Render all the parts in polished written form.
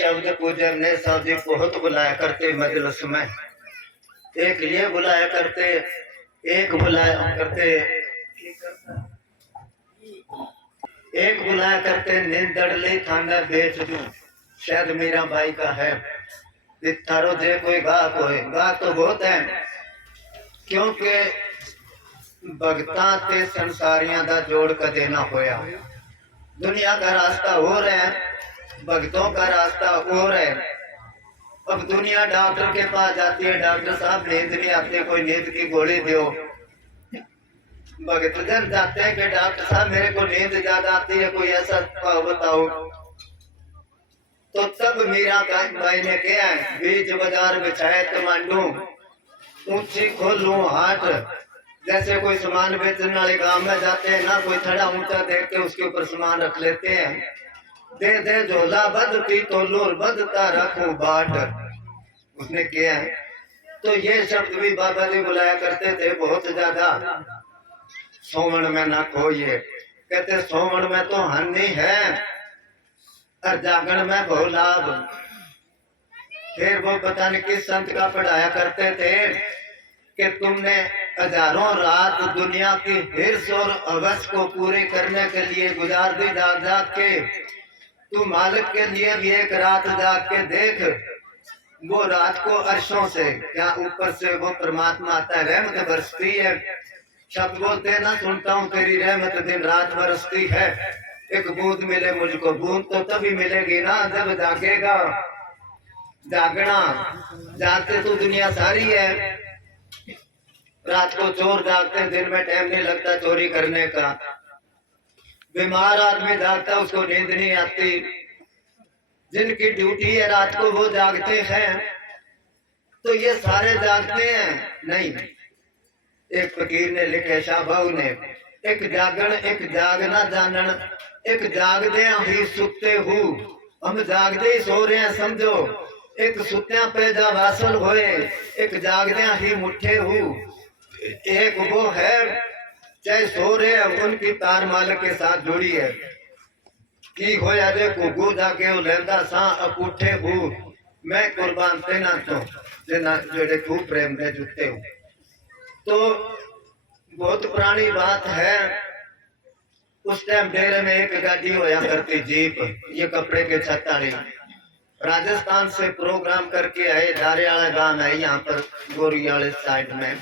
शब्द पूजन ने साहब जी बहुत बुलाया करते मजलिस में। एक ये बुलाया करते, एक बुलाया करते, एक बुलाया करते निंदड़ली थाना बेच दूं, शायद मीरा भाई का है। थारो जे कोई गाहक होए, गाहक तो बहुत है, क्योंकि भगतां ते संसारियां दा जोड़ कदे ना होया। दुनिया का रास्ता और है, भक्तों का रास्ता और है। अब दुनिया डॉक्टर के पास जाती है, डॉक्टर साहब नींद नहीं आती, कोई नींद की गोली दो। भगत जन जाते हैं कि डॉक्टर साहब मेरे को नींद ज्यादा आती है, कोई ऐसा बताओ। तो तब मीरा भाई ने क्या है, बीच बाजार बिछाए तमांडू, ऊंची खोलू हाट। जैसे कोई सामान बेचने वाले गांव में जाते हैं ना, कोई थड़ा ऊंचा देख के उसके ऊपर सामान रख लेते हैं। दे दे झोला बदती तो लूर बदता रखू बाट, उसने किया है। तो ये शब्द भी बाबा जी बुलाया करते थे बहुत ज्यादा। सोमन में ना खोइए, कहते सोमन में तो हानि है और जागरण में बहुलाभ। फिर वो पता नहीं किस संत का पढ़ाया करते थे कि तुमने हजारों रात दुनिया की हिर्स और अवस को पूरे करने के लिए गुजार दी जाग जाग के। तू मालिक के लिए भी एक रात जाग के देख, वो रात को अर्शों से क्या ऊपर से वो परमात्मा आता है, रहमत बरसती है। शब्द बोलते ना, सुनता हूँ तेरी रहमत दिन रात बरसती है। एक बूंद मिले मुझको, बूंद तो तभी मिलेगी ना जब जागेगा। जागना, जागते तो दुनिया सारी है। रात को चोर जागते, दिन में टाइम नहीं लगता चोरी करने का। बीमार आदमी जागता, उसको नींद नहीं आती। जिनकी ड्यूटी है रात को वो जागते हैं। तो ये सारे जागते हैं नहीं। एक फकीर ने लिखे, शाहबाऊ ने, एक जागण एक जागना जानन, एक जागदे ही सुते हूँ। हम जागदे ही सो रहे हैं समझो, एक सुत्या पे जा वासल होए, एक जागदे ही मुठे हूँ। एक वो है चाहे सो रहे हैं, उनकी तार मालिक के साथ जुड़ी है। की होया जे घुगू जाके लेंदा सा अकूठे हूँ, मैं कुर्बान तेना तो जेना जेड़े खूब प्रेम में जुटे हूँ। तो बहुत पुरानी बात है, उस टाइम डेरे में एक गाड़ी होया करती जीप, ये कपड़े के छत वाली। राजस्थान से प्रोग्राम करके आए, धारेवाला गांव है यहाँ पर गोरी वाले साइड में।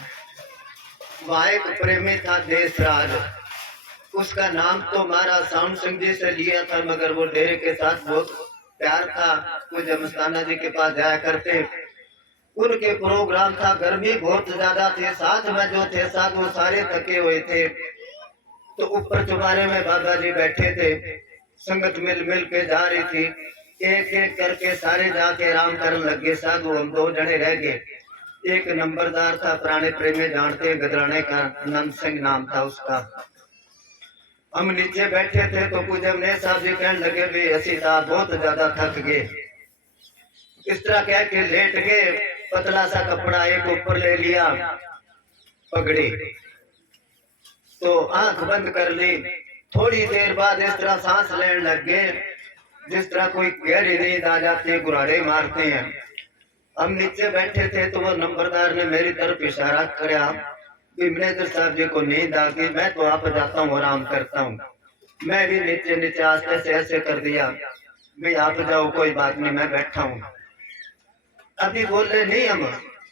वहाँ एक प्रेमी था देशराज, उसका नाम तो महाराज साउंड सिंह जी से लिया था, मगर वो डेरे के साथ बहुत प्यार था। कुछ मस्ताना जी के पास जाया करते। उनके प्रोग्राम था, गर्मी बहुत ज्यादा थी, साथ में जो थे साथ वो सारे थके हुए थे। तो ऊपर चुबारे में बाबा जी बैठे थे, संगत मिल मिल के जा रही थी। एक एक करके सारे जाके आराम करने लगे। साधु हम दो जने रह गए। एक नंबरदार था, पुराने प्रेमी जानते, गदराने का, नंद सिंह नाम था उसका। हम नीचे बैठे थे तो कुछ हमने साहब जी कहने लगे, भी असी साहब बहुत ज्यादा थक गए। इस तरह कह के लेट गए, पतला सा कपड़ा एक ऊपर ले लिया, पगड़ी, तो आंख बंद कर ली। थोड़ी देर बाद इस तरह सांस लेने लग गए जिस तरह कोई गहरी नींद आ जाती है, गुराड़े मारते हैं। हम नीचे बैठे थे तो वो नंबरदार ने मेरी तरफ इशारा किया, मैनेजर साहब जी को नींद आ गई, मैं तो आप जाता हूँ, आराम करता हूँ। मैं भी नीचे नीचे आस्ते से ऐसे कर दिया, भाई आप जाओ कोई बात नहीं, मैं बैठा हूँ। अभी बोले नहीं, हम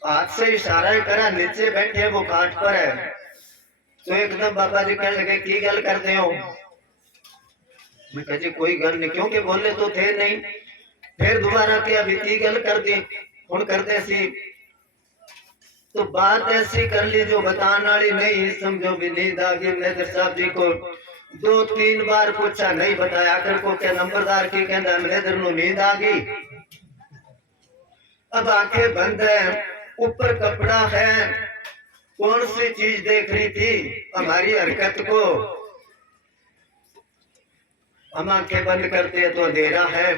हाथ से इशारा ही करा, नीचे बैठे वो काट पर है। तो एकदम बाबा जी कहने लगे, की गल करते हो? मैं कहा जी कोई गल नहीं, क्योंकि बोले तो थे नहीं। फिर दोबारा क्या, अभी की गल कर दी, हूं करते सी। तो बात ऐसी कर ली जो बताने वाली नहीं, समझो भी नींद आ गई। मैनेजर साहब जी को 2-3 बार पूछा, नहीं बताया। आखिर को क्या नंबरदार की कहना, मैनेजर नु नींद आ गई। अब आंखें बंद है, ऊपर कपड़ा है, कौन सी चीज देख रही थी हमारी हरकत को। हम आंखें बंद करते हैं तो अंधेरा है।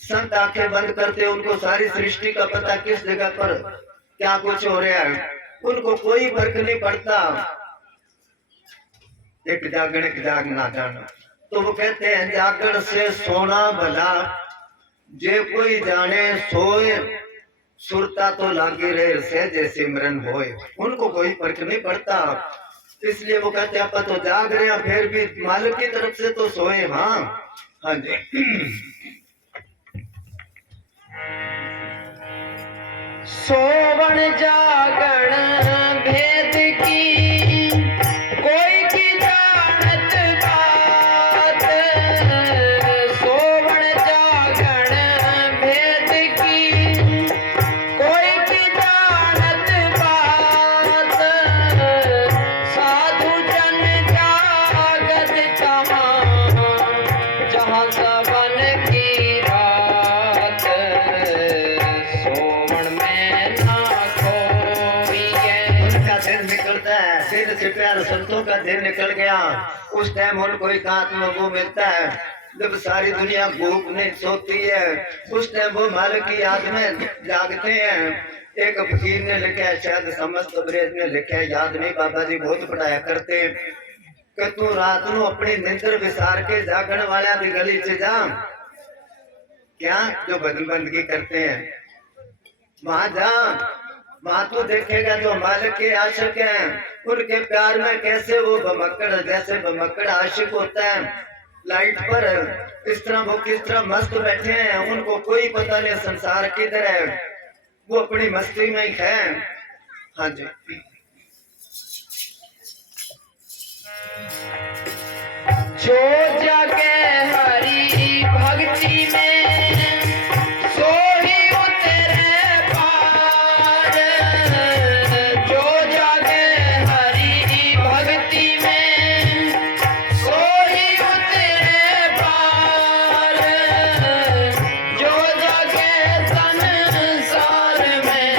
संत आंखें बंद करते, उनको सारी सृष्टि का पता, किस जगह पर क्या कुछ हो रहा है, उनको कोई फर्क नहीं पड़ता। एक जागण एक जाग ना जाना। तो वो कहते हैं, जागण से सोना भला, जे कोई जाने सोए, सुरता तो लागी रहे सहजे सिमरन होए। उनको कोई फर्क नहीं पड़ता, इसलिए वो कहते हैं तो जाग रहे हैं, फिर भी मालिक की तरफ से तो सोए। हाँ हाँ जी। सोवन जागण भेद की कोई की जानत बात, सोवन जागण भेद की कोई की जानत बात, साधु जन जागत कहाँ जहाँ सबन की रात, सोवन में ना खोइए। उनका दिन निकलता है, सिर से प्यार संतों का दिन निकल गया। उस टाइम उनको एक आत्मा को मिलता है, जब सारी दुनिया भूख नहीं सोती है, उस टाइम वो मालिक की याद में जागते हैं। एक फकीर ने लिखा है, शायद समस्त ब्रेज ने लिखा है, याद नहीं, बाबा जी बहुत पढ़ाया करते, कि तू रात को अपनी निंद्र विसार के जागण वाला की गली से जा, क्या जो बदल बंदगी करते हैं वहां जा, वहां तो देखेगा जो मालिक के आशिक हैं, उनके प्यार में कैसे वो भमक्कड़, जैसे भमक्कड़ आशिक होता है लाइट पर, इस तरह वो किस तरह मस्त बैठे हैं, उनको कोई पता नहीं संसार किधर है, वो अपनी मस्ती में ही है। हाँ जी। जो जगे हरि भक्ति में सो ही उतरे पार, जो जगे हरि भक्ति में सो ही उतरे पार, जो जगे संसार में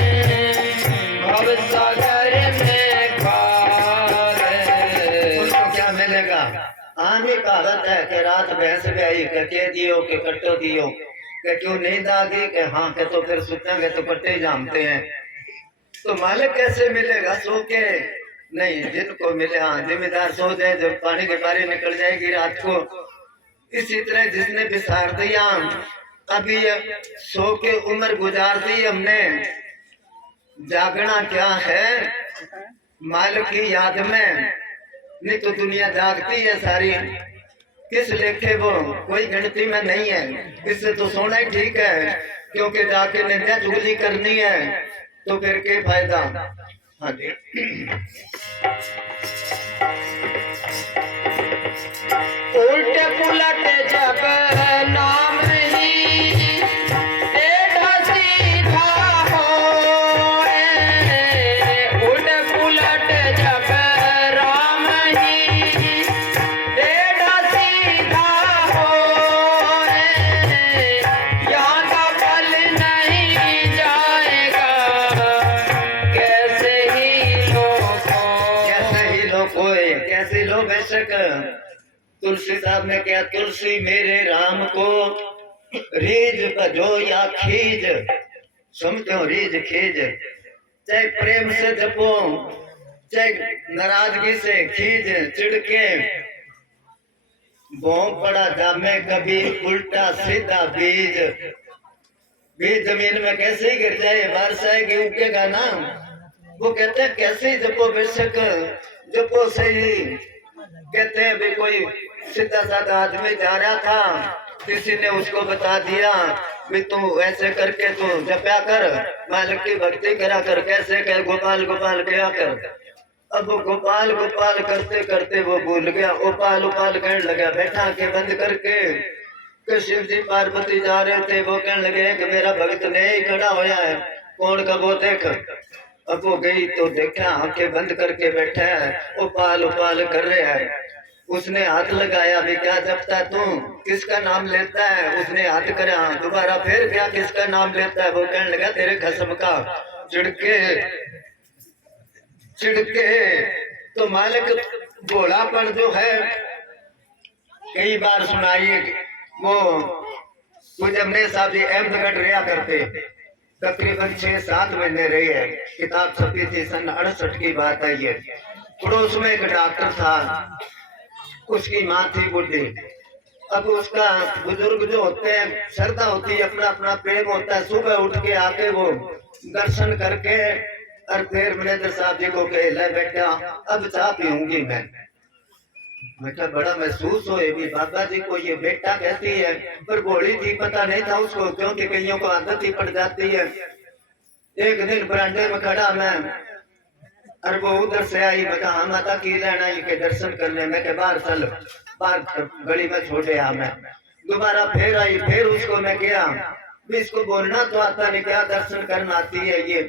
भव सागर में पार। उनको क्या मिलेगा? आमी कहावत है कि रात भैंस ब्याई के दियो के कट्टो दियो, के क्यों नींद आ गई, के हाँ के तो फिर सुतेंगे तो कट्टे ही जानते हैं। तो मालिक कैसे मिलेगा? सो के नहीं, जिनको मिले, हाँ जिम्मेदार सो जाए, जब पानी के बारे निकल जाएगी रात को। इसी तरह जिसने बिसार दिया, अभी सो के उम्र गुजार दी हमने, जागना क्या है मालिक की याद में, नहीं तो दुनिया जागती है सारी, किस लेखे वो कोई गिनती में नहीं है। इससे तो सोना ही ठीक है, क्योंकि जाके निंदा चुगली करनी है तो फिर क्या फायदा। हाँ जी। उल्ट पुलट जब नाम ही टेढ़ा सीधा होए, उल्ट पुलट जब राम ही टेढ़ा सीधा होए, यहाँ का फल नहीं जाएगा कैसे ही लोग कोई कैसे लो बेशक। तुलसी साहब ने क्या, तुलसी मेरे राम को रीझ बजो या खीज, समझो रीझ खीज, चाहे प्रेम से जपो चाहे नाराजगी से खीज, चिड़के भोंग पड़ा जामे कभी उल्टा सीधा बीज, बीज जमीन में कैसे ही गिर जाए, बारिश आएगी उगेगा ना। वो कहते हैं कैसे ही जपो बेशक, जपो सही। कहते हैं भी कोई सीधा साधा आदमी जा रहा था, किसी ने उसको बता दिया भी तू ऐसे करके तू जपया कर, मालिक की भक्ति करा कर, कैसे कर, गोपाल गोपाल किया कर। अब वो गोपाल गोपाल करते करते वो भूल गया, उपाल उपाल कहने लगा, बैठा के बंद करके। कि शिव जी पार्वती जा रहे थे, वो कहने लगे कि मेरा भक्त नहीं खड़ा होया है, कौन का वो देख। अब वो गई तो देखा आंखें बंद करके बैठा है, उपाल उपाल कर रहे हैं। उसने हाथ लगाया, भी क्या जपता तू, किसका नाम लेता है? उसने हाथ करा, दोबारा फिर क्या किसका नाम लेता है? वो कहने लगा तेरे खसम का। चिड़के चिड़के तो मालिक भोलापन जो है, कई बार सुनाइए। वो मुझे साहब जी अहमदगढ़ रहा करते, तकरीबन 6-7 महीने रही है। किताब छपी थी सन 68 की बात है ये। पड़ोस में एक डॉक्टर था, उसकी माँ थी बुढ़ी, अब उसका बुजुर्ग जो होते हैं श्रद्धा होती है, अपना अपना प्रेम होता है, सुबह उठ के आके वो दर्शन करके और फिर मैनेजर साहब जी को कहे ले बेटा अब चाय पीऊंगी मैं क्या बड़ा महसूस हो भी बाबा जी को ये बेटा कहती है, पर भोली थी पता नहीं था उसको, क्योंकि कईयों को आदत ही पड़ जाती है। एक दिन बरांडे में खड़ा मैं और वो उधर से आई, मैं कहा माता की लेना ये के दर्शन करने, मैं के बाहर चल, बाहर गली में छोड़े आ। मैं दोबारा फिर आई, फिर उसको मैं गया भी इसको बोलना तो आता नहीं, क्या दर्शन करना आती है ये।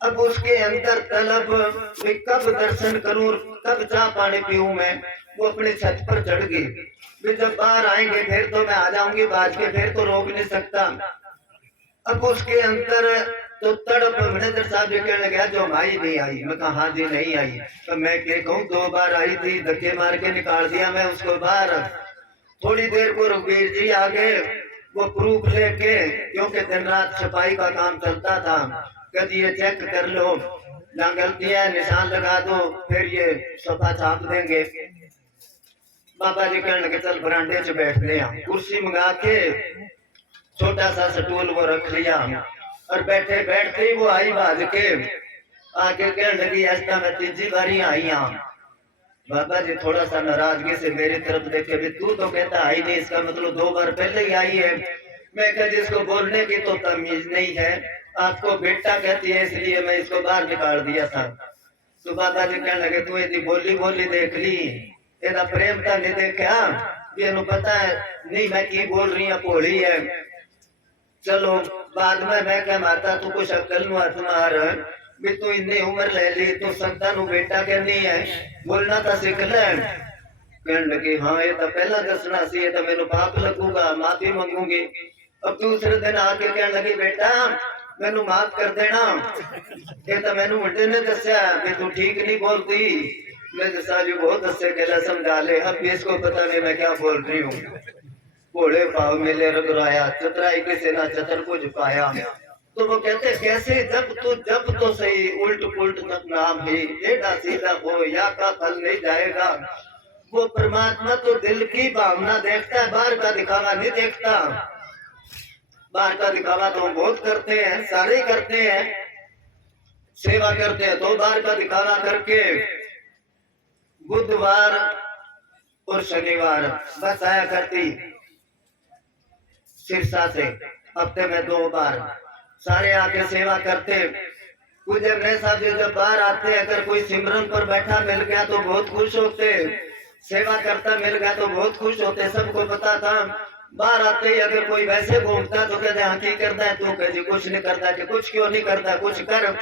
अब उसके अंदर तलब भी कब दर्शन करूं, कब चाय पानी पीऊं मैं, वो अपनी छत पर चढ़ गई भी जब बाहर आएंगे फिर तो मैं आ जाऊंगी बाज के, फिर तो रोक नहीं सकता। अब उसके अंदर तो तड़प मैनेजर साहब जी कहने लगा जो भाई नहीं आई, मैं कहा हाँ जी नहीं आई। तो मैं क्या कहूँ 2 बार आई थी, धक्के मार के निकाल दिया मैं उसको बाहर। थोड़ी देर को रघुवीर जी आ गए, वो प्रूफ लेके, क्योंकि दिन रात छपाई का काम चलता था, कभी ये चेक कर लो जहाँ गलती है निशान लगा दो, फिर ये सफा छाप देंगे। बाबा जी कहने लगे चल बरांडे से बैठते हैं, कुर्सी मंगा के छोटा सा स्टूल वो रख लिया और बैठे बैठते ही वो आई भाज के आके कहने लगी ऐसा मैं 3जी बारी आई हूँ। बाबा जी थोड़ा सा नाराजगी से मेरी तरफ देखे भी तू तो कहता आई नहीं, इसका मतलब 2 बार पहले ही आई है। मैं कह जिसको बोलने की तो तमीज नहीं है, आपको बेटा कहती है इसलिए मैं इसको बाहर निकाल दिया था। तो बाबा जी कहने लगे तू यदि बोली बोली देख ली, तेरा प्रेम का नहीं देखा, ये पता है नहीं मैं की बोल रही हूँ भोली है। चलो बाद में मैं क्या मारता तू कुछ अक्ल हाथ मार भी तू इतनी उम्र ले ली, तू संता नु बेटा कहनी है, बोलना तो सीख ले। कहने लगी हाँ ये तो पहला दसना सी, ये तो मेरे पाप लगूगा, माफी मांगूंगी। अब दूसरे दिन आके कहने लगी बेटा मैनू माफ कर देना, ये तो मैनू मुंडे ने दसिया भी तू ठीक नहीं बोलती। मैं दसा जी बहुत दसे कहला समझा ले, अब भी इसको पता नहीं मैं क्या बोल रही हूँ। घोड़े पाव मेले रगराया, चतराई किसे ना चतर कुछ पाया। तो वो कहते कैसे जब तो सही उल्ट पुल्ट तक नाम ही, टेढ़ा सीधा हो या का फल नहीं जाएगा। वो परमात्मा तो दिल की भावना देखता है, बाहर का दिखावा नहीं देखता। बाहर का दिखावा तो हम बहुत करते हैं, सारे करते हैं, सेवा करते हैं तो बाहर का दिखावा करके बुधवार और शनिवार बस आया करती सिरसा से, हफ्ते में 2 बार सारे आके सेवा करते। पूज्य नए साहब जी जब बाहर आते, अगर कोई सिमरन पर बैठा मिल गया तो बहुत खुश होते, सेवा करता मिल गया तो बहुत खुश होते। सबको पता था बाहर आते ही अगर कोई वैसे घूमता तो कहते हाँ की करता है तू, कहते कुछ नहीं करता, कि कुछ क्यों नहीं करता, कुछ कर।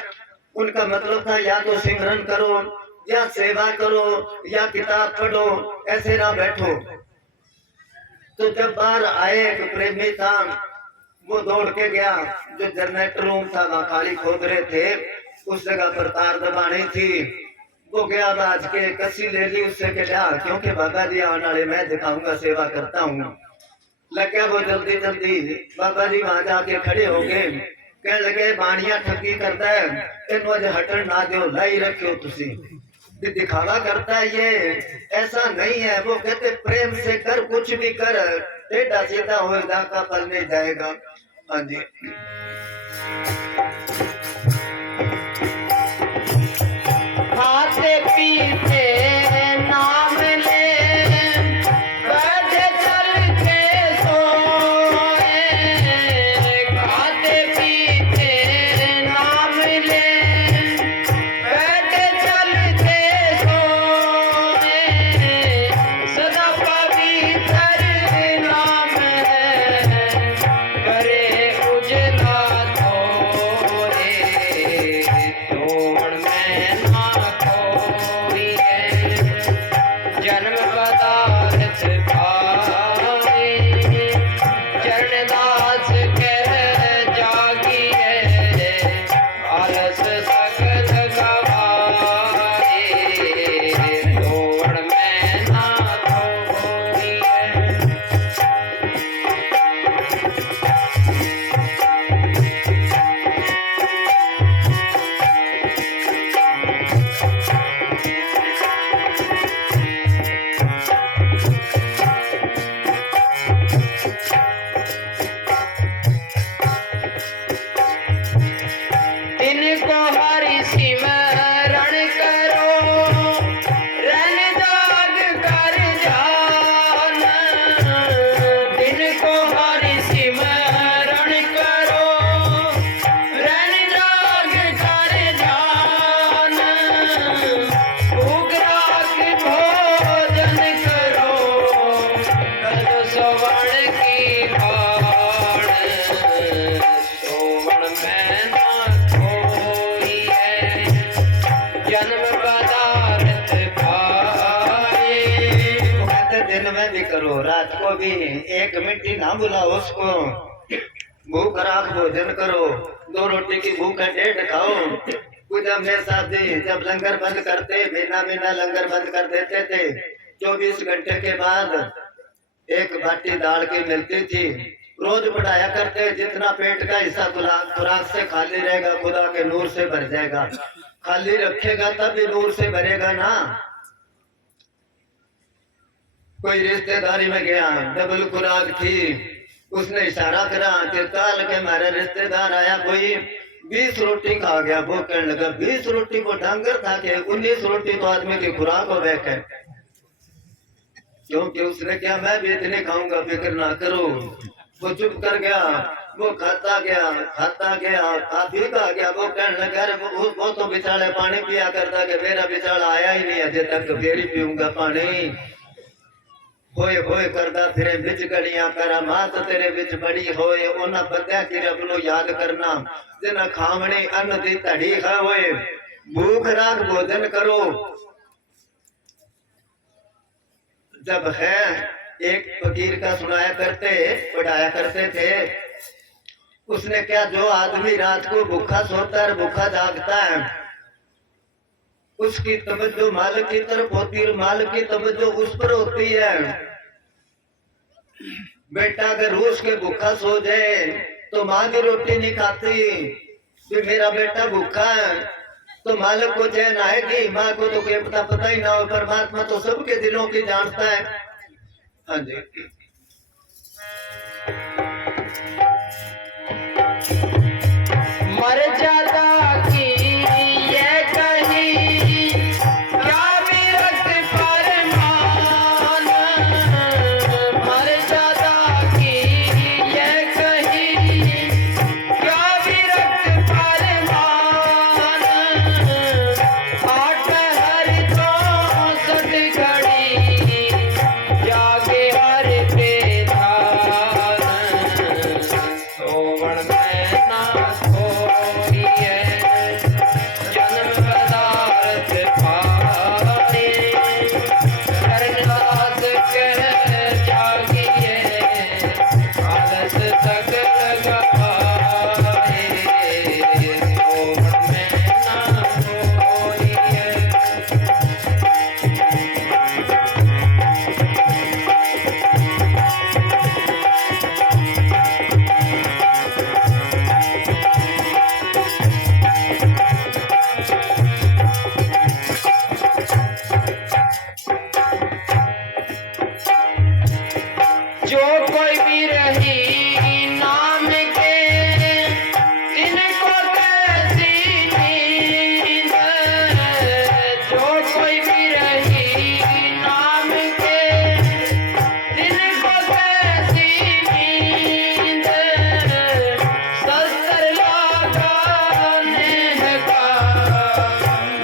उनका मतलब था या तो सिमरन करो या सेवा करो या किताब पढ़ो, ऐसे ना बैठो। तो जब बाहर आए एक प्रेमी था, वो दौड़ के गया, जो जनरेटर रूम था वहां खाली खोद रहे थे, उस जगह पर तार दबानी थी। वो गया बाज के कसी ले ली उससे के लिया, क्योंकि बाबा जी आने वाले मैं दिखाऊंगा सेवा करता हूँ। लग गया वो जल्दी जल्दी, बाबा जी वहां जाके खड़े हो गए, कहने लगे बाणिया ठगी करता है, इन वजह हटन ना दो, लाई रखो तुसी, दिखावा करता है ये, ऐसा नहीं है। वो कहते प्रेम से कर, कुछ भी कर, टेढ़ा सीधा होगा का फल नहीं जाएगा। हाँ जी खाते पीते नाम ले, बैठे चल के सोए, खाते पीते नाम ले, बैठे चल के सोए, सदा पवित्र नाम है, करे उजला थोरे। दिन में भी करो, रात को भी 1 मिनट ही ना बुलाओ उसको। भूख राख भोजन करो, 2 रोटी की भूख है, 1.5 खाओ। पूजा में साहब जी जब लंगर बंद करते, बिना बिना लंगर बंद कर देते थे, 24 घंटे के बाद 1 बाटी दाल की मिलती थी। रोज बढ़ाया करते, जितना पेट का हिस्सा खुराक से खाली रहेगा खुदा के नूर से भर जाएगा। खाली रखेगा तभी नूर से भरेगा ना। कोई रिश्तेदारी में गया, डबल खुराक थी, उसने इशारा करा, तिरताल के हमारे रिश्तेदार आया, कोई 20 रोटी खा गया। वो कहने लगा 20 रोटी को डांगर था के 19 रोटी तो आदमी की खुराक हो बैक है। क्योंकि उसने क्या, मैं भी इतने खाऊंगा, फिक्र ना करो। वो चुप कर गया, वो खाता गया, आप भी खा गया। वो कहने लगा अरे वो तो बिचारे पानी पिया करता कि मेरा बिचारा आया ही नहीं अजय तक, फिर ही पीऊंगा पानी। होए होए करदा फिरे बिच गड़ियां करा, मात तेरे बिच बड़ी होए। उन्हां बंदियां की रब नूं याद करना जिन्हां खावणी अन्न दी धड़ी खाओए। भूख राख भोजन करो। जब है एक फकीर का सुनाया करते, पढ़ाया करते थे, उसने क्या, जो आदमी रात को भूखा सोता है, भूखा जागता है, उसकी तवज्जो मालिक की तरफ होती है, मालिक की तवज्जो उस पर होती है। बेटा अगर रोज के भूखा सो जाए तो माँ की रोटी नहीं खाती, कि मेरा बेटा भूखा है, तो मालिक को चैन आएगी। माँ को तो कोई पता ही ना हो, परमात्मा तो सबके दिलों की जानता है। हाँ जी। मर्यादा की ये कही, क्या विरक्त फरमान। मर्यादा की ये कही, क्या विरक्त फरमान। 8 हर 64 घड़ी, जागे हर बेधान। सोवण में ना खोइए, जन्म पदार्थ पाए। करनाथ कह जागिए, आलस सकल गवाए। सोवण में ना खोइए। जो कोई भी रही नाम के, इनको कैसी नींद। जो कोई भी रही नाम के, इनको कैसी नींद। शस्त्र लगाने का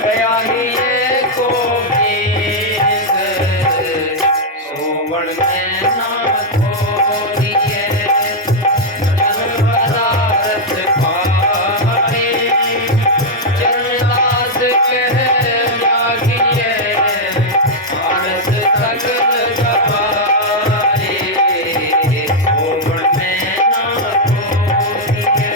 गया ही ये गोविंद। सोवण में ना खोइए, जन्म पदार्थ पाए। चरणदास कह जागिए, आलस सकल गवाए। सोवण में ना खोइए।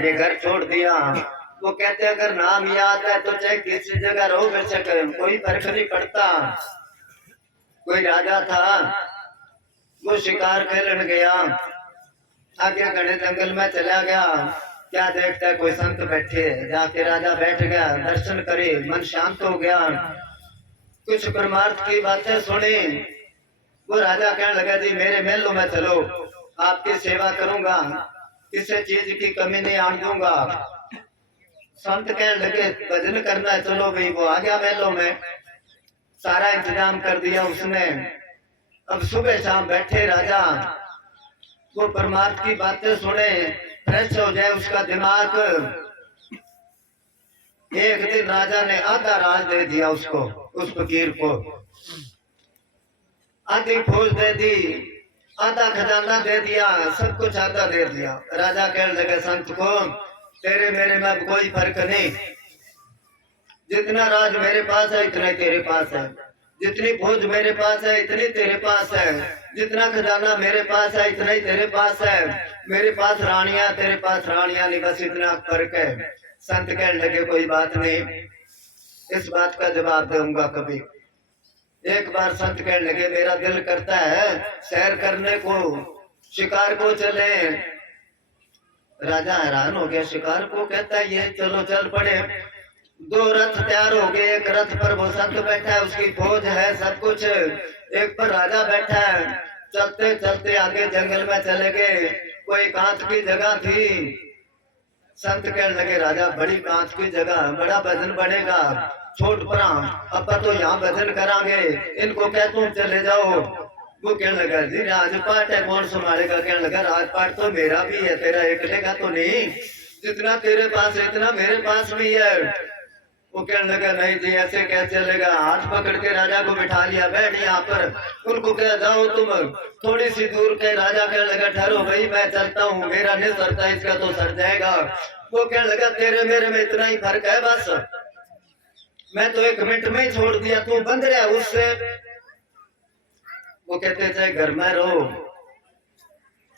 ये घर छोड़ दिया। वो कहते अगर नाम याद है तो चाहे किसी जगह रहो, बेशक कोई फर्क नहीं पड़ता। कोई राजा था, वो शिकार खेलने गया, आगे घने जंगल में चला गया। क्या देखता है कोई संत बैठे, जाके राजा बैठ गया, दर्शन करे, मन शांत हो गया, कुछ परमार्थ की बातें सुनी। वो राजा कहने लगा जी मेरे महलों में चलो, आपकी सेवा करूंगा, किसी चीज की कमी नहीं आने दूंगा। संत कहने लगे भजन करना है, चलो भाई। वो आ गया महलों में, सारा इंतजाम कर दिया उसने। अब सुबह शाम बैठे राजा, वो परमार्थ की बातें सुने, फ्रेश हो जाए उसका दिमाग। एक दिन राजा ने आधा राज दे दिया उसको, उस फकीर को आधी फौज दे दी, आधा खजाना दे दिया, सब कुछ आधा दे दिया। राजा कहने लगे संत को तेरे मेरे में कोई फर्क नहीं, जितना राज मेरे पास है इतना ही तेरे पास है, जितनी फौज मेरे पास है इतनी तेरे पास है, जितना खजाना मेरे पास है इतना ही तेरे पास है, मेरे पास रानियां तेरे पास रानियां नहीं, बस इतना फर्क है। संत कहने लगे कोई बात नहीं, इस बात का जवाब दूंगा कभी। एक बार संत कहने लगे मेरा दिल करता है सैर करने को, शिकार को चले। राजा हैरान हो गया, शिकार को कहता है ये, चलो चल पड़े। दो रथ तैयार हो गए, एक रथ पर वो संत बैठा है, उसकी फौज है, सब कुछ, एक पर राजा बैठा है। चलते चलते आगे जंगल में चले गए, कोई कांच की जगह थी। संत कहने लगे राजा बड़ी कांच की जगह, बड़ा भजन बनेगा, छोड़ पड़ा, अब तो यहाँ भजन करांगे, इनको कह तुम चले जाओ। वो कहने लगा जी राजपाट है कौन संभालेगा? कहने लगा राजपाट तो मेरा भी है, तेरा एकले का तो नहीं, जितना तेरे पास है इतना मेरे पास भी है। वो कहने लगा नहीं जी ऐसे कैसे चलेगा? हाथ पकड़ के राजा को बिठा लिया, बैठ यहाँ पर, उनको कह जाओ तुम थोड़ी सी दूर के। राजा कहने लगा ठहरो भाई मैं चलता हूँ, मेरा नहीं सरता, इसका तो सर जाएगा। वो कहने लगा तेरे मेरे में इतना ही फर्क है, बस मैं तो 1 मिनट में ही छोड़ दिया, तू बंद रहा उससे। वो कहते चाहे घर में रहो,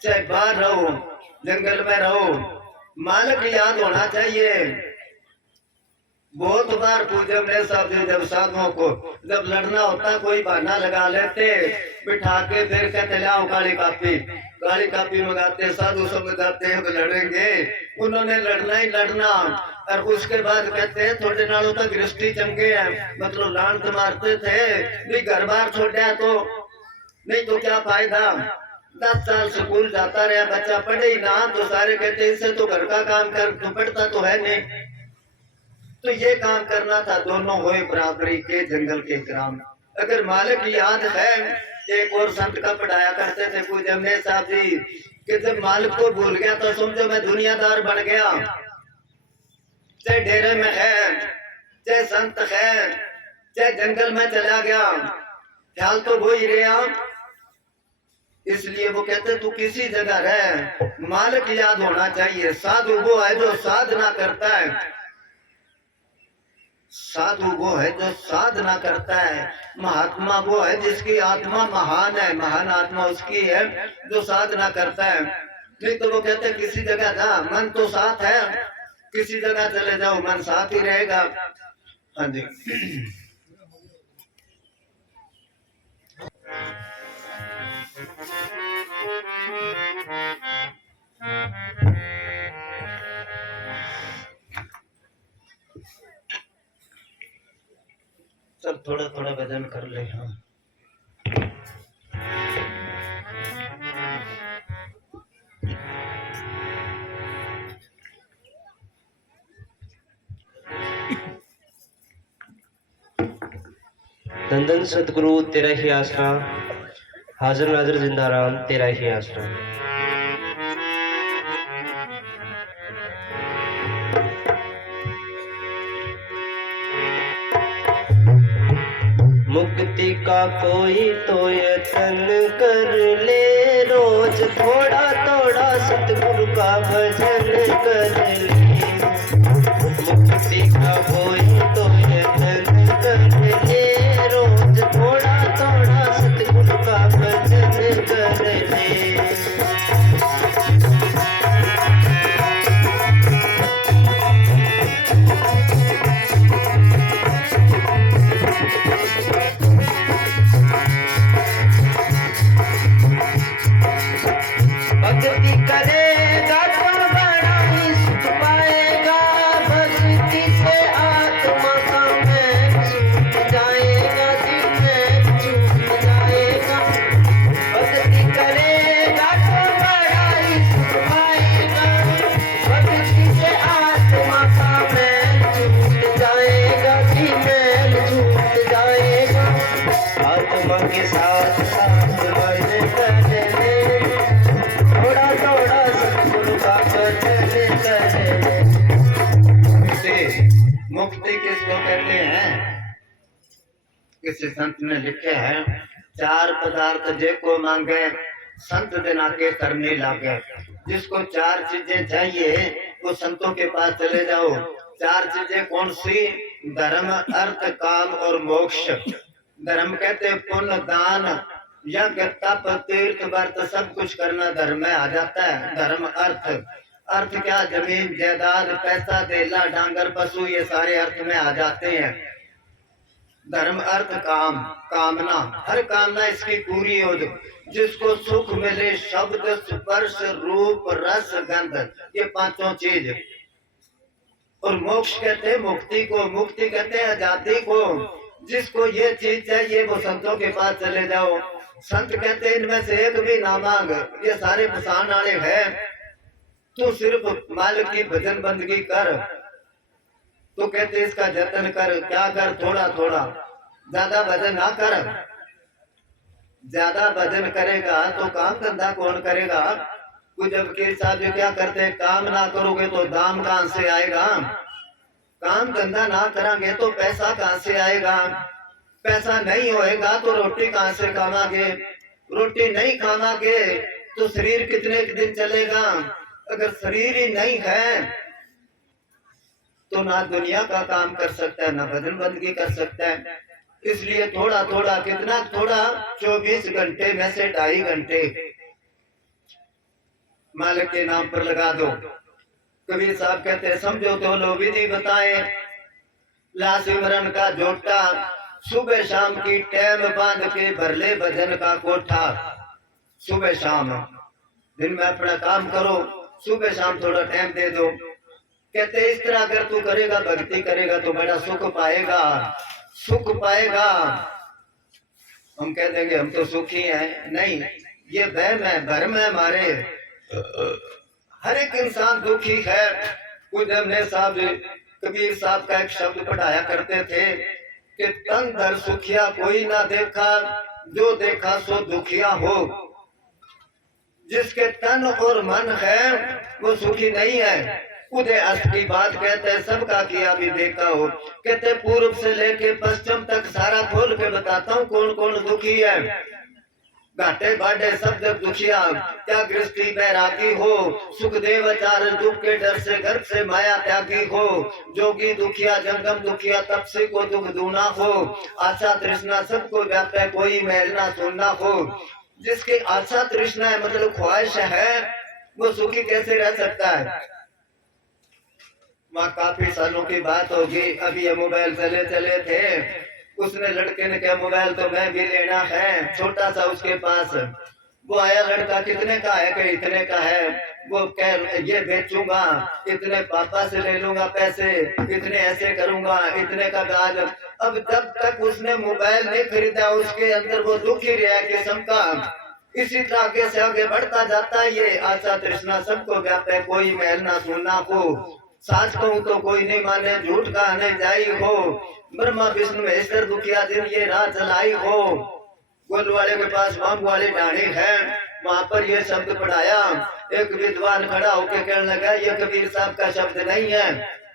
चाहे बाहर रहो, जंगल में रहो, मालिक याद होना चाहिए। बहुत बार पूज्य ने साहब जी जब साधुओं को जब लड़ना होता कोई बहाना लगा लेते, बिठा के फिर कहते लाओ काली कापी मंगाते, साधु समझाते हैं लड़ेंगे, उन्होंने लड़ना ही लड़ना। और उसके बाद कहते हैं थोड़े नालों तक गृहस्थी चंगे हैं, मतलब लांत मारते थे भी घर बार छोड़ा तो नहीं तो क्या फायदा। 10 साल स्कूल जाता रहा बच्चा, पढ़े ही ना, तो सारे कहते इससे तो घर का काम कर, तो पढ़ता तो है नहीं। तो ये काम करना था, दोनों हुए बराबरी के जंगल के ग्राम। अगर मालिक याद है, एक और संत का पढ़ाया करते थे पूज्य साहब जी कि जब मालिक को भूल गया तो समझो मैं दुनियादार बन गया। चाहे डेरे में है, चाहे संत है, चाहे जंगल में चला गया, ख्याल तो वो ही रहा। इसलिए वो कहते तू किसी जगह रहे, मालिक याद होना चाहिए। साधु वो है जो साधना करता है, साधु वो है जो साधना करता है, महात्मा वो है जिसकी आत्मा महान है, महान आत्मा उसकी है जो साधना करता है। नहीं तो वो कहते किसी जगह जा, मन तो साथ है, किसी जगह चले जाओ मन साथ ही रहेगा। हाँ जी। सब थोड़ा थोड़ा भजन कर ले। हाँ धन धन सतगुरु तेरा ही आसरा, हाजिर नाजिर जिंदा राम तेरा ही आसरा। मुक्ति का कोई तो यत्न कर ले, रोज थोड़ा थोड़ा सतगुरु का भजन कर ले। मुक्ति का कोई तो यत्न कर ले, रोज थोड़ा थोड़ा सतगुरु का भजन कर ले। मुक्ति किसको कहते हैं? किसी संत ने लिखे हैं, चार पदार्थ जे को मांगे संत दिना के करने लागे। जिसको चार चीजें चाहिए वो संतों के पास चले जाओ। चार चीजें कौन सी? धर्म, अर्थ, काम और मोक्ष। धर्म कहते पुण्य, दान, यज्ञ, तप, तीर्थ, व्रत सब कुछ करना धर्म में आ जाता है। धर्म, अर्थ क्या? जमीन जायदाद, पैसा, देला, डांगर, पशु, ये सारे अर्थ में आ जाते हैं। धर्म, अर्थ, काम, कामना, हर कामना इसकी पूरी हो। जिसको सुख मिले, शब्द, स्पर्श, रूप, रस, गंध, ये पांचों चीज। और मोक्ष कहते हैं मुक्ति को, मुक्ति कहते हैं आजादी को। जिसको ये चीज चाहिए वो संतों के पास चले जाओ। संत कहते हैं इनमें से एक भी ना मांग, ये सारे फसान वाले हैं। तू सिर्फ मालिक की भजन बंदगी कर। तो कहते इसका जतन कर। क्या कर? थोड़ा थोड़ा, ज्यादा भजन ना कर। ज्यादा भजन करेगा तो काम धंधा कौन करेगा? कुछ अब के साहब जो क्या करते हैं, काम ना करोगे तो दाम कहां से आएगा? काम धंधा ना करांगे तो पैसा कहां से आएगा? पैसा नहीं होएगा तो रोटी कहां से खावांगे? रोटी नहीं खावांगे तो शरीर कितने दिन चलेगा? अगर शरीर ही नहीं है तो ना दुनिया का काम कर सकता है, ना भजन बंदगी कर सकता है। इसलिए थोड़ा थोड़ा, कितना थोड़ा? 24 घंटे में से 2.5 घंटे मालिक के नाम पर लगा दो। कबीर साहब कहते हैं, समझो तो लो विधि बताए, ला सिमरन का जोटा, सुबह शाम की टैम बांध के भर ले भजन का कोठा। सुबह शाम दिन में अपना काम करो, सुबह शाम थोड़ा टाइम दे दो। कहते इस तरह अगर तू करेगा, भक्ति करेगा तो बड़ा सुख पाएगा, सुख पाएगा। हम कह देंगे हम तो सुखी हैं। नहीं, ये वहम है, भ्रम है हमारे। हर एक इंसान दुखी है। उदमने साहब, कबीर साहब का एक शब्द पढ़ाया करते थे कि तन धर सुखिया कोई ना देखा, जो देखा सो दुखिया हो। जिसके तन और मन है वो सुखी नहीं है। उदय अस्त की बात कहते हैं, सबका किया भी देखा हो। कहते पूर्व से लेके पश्चिम तक सारा खोल के बताता हूँ कौन कौन दुखी है। घाटे बाढ़े सब जग दुखिया, क्या गृहस्थी बैरागी हो। सुखदेव आचार्य दुख के डर से घर से माया त्यागी हो। जोगी दुखिया, जंगम दुखिया, तपसी को दुख दूना हो। आशा तृष्णा सबको व्यापे, कोई मैल ना सुनना हो। जिसकी आशा तृष्णा है मतलब ख्वाहिश है, वो सुखी कैसे रह सकता है? वहाँ काफी सालों की बात होगी, अभी ये मोबाइल चले थे। उसने लड़के ने कहा मोबाइल तो मैं भी लेना है, छोटा सा उसके पास। वो आया लड़का, कितने का है? कि इतने का है। वो कह ये बेचूंगा, इतने पापा से ले लूंगा पैसे, इतने ऐसे करूंगा, इतने का ब्याज। अब जब तक उसने मोबाइल नहीं खरीदा उसके अंदर वो दुख ही रहा किस्म का। इसी तरह आगे से आगे बढ़ता जाता है। ये आशा तृष्णा सबको व्यापे, कोई महल ना सुनना हो। साच कहूं तो कोई नहीं माने, झूठ कहने जाई हो। ब्रह्मा विष्णु महेश्वर दुखिया दिन ये राह चलाई हो। गोल वाले के पास मांग वाली डाणी है, वहां पर ये शब्द पढ़ाया। एक विद्वान खड़ा होकर कहने लगा ये कबीर साहब का शब्द नहीं है,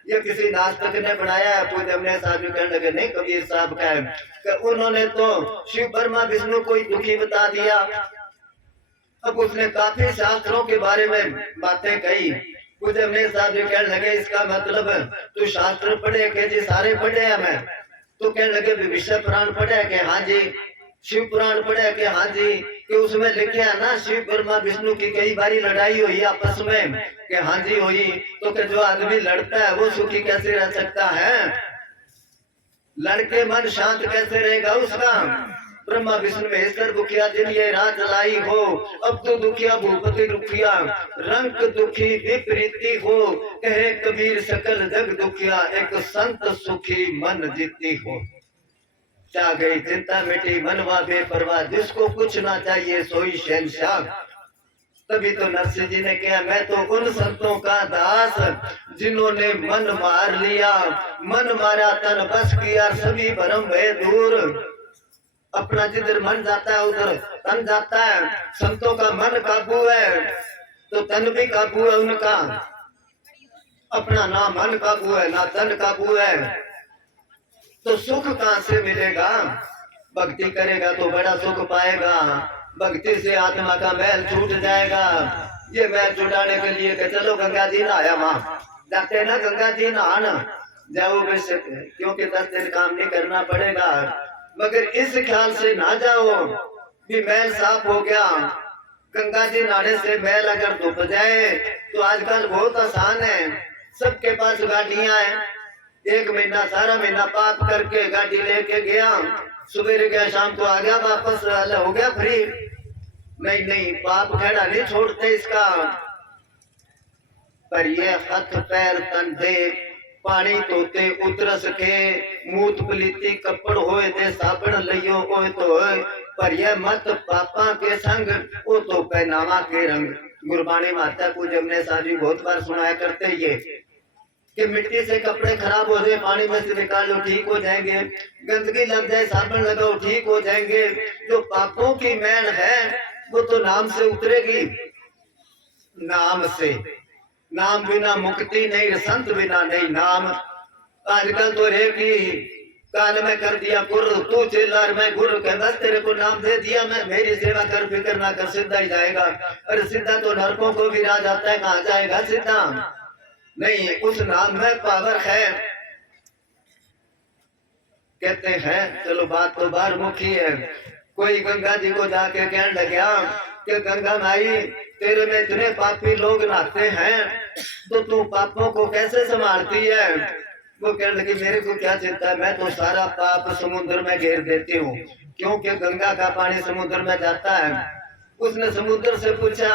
ये किसी नास्तिक ने बनाया है। पूज्य हमने साहब कहने लगे नहीं कबीर साहब का है। कि उन्होंने तो शिव ब्रह्मा विष्णु को ही दुखी बता दिया। अब उसने काफी शास्त्रों के बारे में बातें कही। पूज्य हमने साहब कहने लगे इसका मतलब तू शास्त्र पढ़े? के जी सारे पढ़े हैं मैं। तो कहने लगे विष्णु पुराण पढ़े? के हाँ जी। शिव पुराण पढ़े? के हाँ जी। कि उसमें लिखे है ना शिव ब्रह्मा विष्णु की कई बारी लड़ाई हुई आपस में? कि हाँ जी हुई। तो कि जो आदमी लड़ता है वो सुखी कैसे रह सकता है? लड़के मन शांत कैसे रहेगा उसका? ब्रह्मा विष्णु महेश्वर दुखिया दिन ये राह चलाई हो। अब तो दुखिया भूपति दुखिया, रंग दुखी विपरीति हो। कहे कबीर सकल जग दुखिया, एक संत सुखी मन जीती हो। क्या गई चिंता मिटी मनवा बेपरवाह, जिसको कुछ ना चाहिए सोई शहंशाह। तभी तो नरसिंह जी ने कहा मैं तो उन संतों का दास जिन्होंने मन मार लिया। मन मारा तन बस किया, सभी भरम भय दूर। अपना जिधर मन जाता है उधर तन जाता है। संतों का मन काबू है तो तन भी काबू है उनका। अपना ना मन काबू है ना तन काबू है। तो सुख कहां से मिलेगा? भक्ति करेगा तो बड़ा सुख पाएगा। भक्ति से आत्मा का मैल छूट जाएगा। ये मैल छुटाने के लिए कि चलो गंगा जी नहाया, वहां जाते ना गंगा जी नहाना, जाओ बेशक, क्योंकि 10 दिन काम नहीं करना पड़ेगा। मगर इस ख्याल से ना जाओ कि मैल साफ हो गया। गंगा जी नहाने से मैल अगर धुप जाए तो आजकल बहुत आसान है, सबके पास गाड़ियां हैं। 1 महीना सारा महीना पाप करके गाड़ी लेके गया, सुबह गया शाम को आ गया वापस, हो गया फ्री। नहीं नहीं, पाप खड़ा नहीं छोड़ते इसका। पर ये हाथ पैर तन दे पानी तोते उतरस के, मूत पलीती कपड़ होए ते साबण लियो ओए तो होए, पर यह मत पापा के संग ओ तो पहनावा के रंग। गुरबाणी माता को जमने साहब जी बहुत बार सुनाया करते ये कि मिट्टी से कपड़े खराब हो जाए पानी में से निकाल लो ठीक हो जाएंगे, गंदगी लग जाए साबुन लगाओ ठीक हो जाएंगे। जो पापों की मैल है वो तो नाम से उतरेगी, नाम से। नाम बिना मुक्ति नहीं, संत बिना नहीं नाम। आजकल तो रे की काल में कर दिया कुर, तू चिल्लार मैं गुरु के, बस तेरे को नाम दे दिया मैं, मेरी सेवा कर फिक्र ना कर, सीधा ही जाएगा। अरे सीधा तो नरकों को भी राज आता है, कहाँ जाएगा सीधा? नहीं, उस नाम में पावर है। कहते हैं चलो बात तो बाहर मुखी है। कोई गंगा जी को जाके कहने लगा कि गंगा माई तेरे में इतने पापी लोग नहाते हैं तो तू पापों को कैसे संभालती है? वो कहने लगी मेरे को क्या चिंता है, मैं तो सारा पाप समुद्र में घेर देती हूँ, क्योंकि गंगा का पानी समुद्र में जाता है। उसने समुद्र से पूछा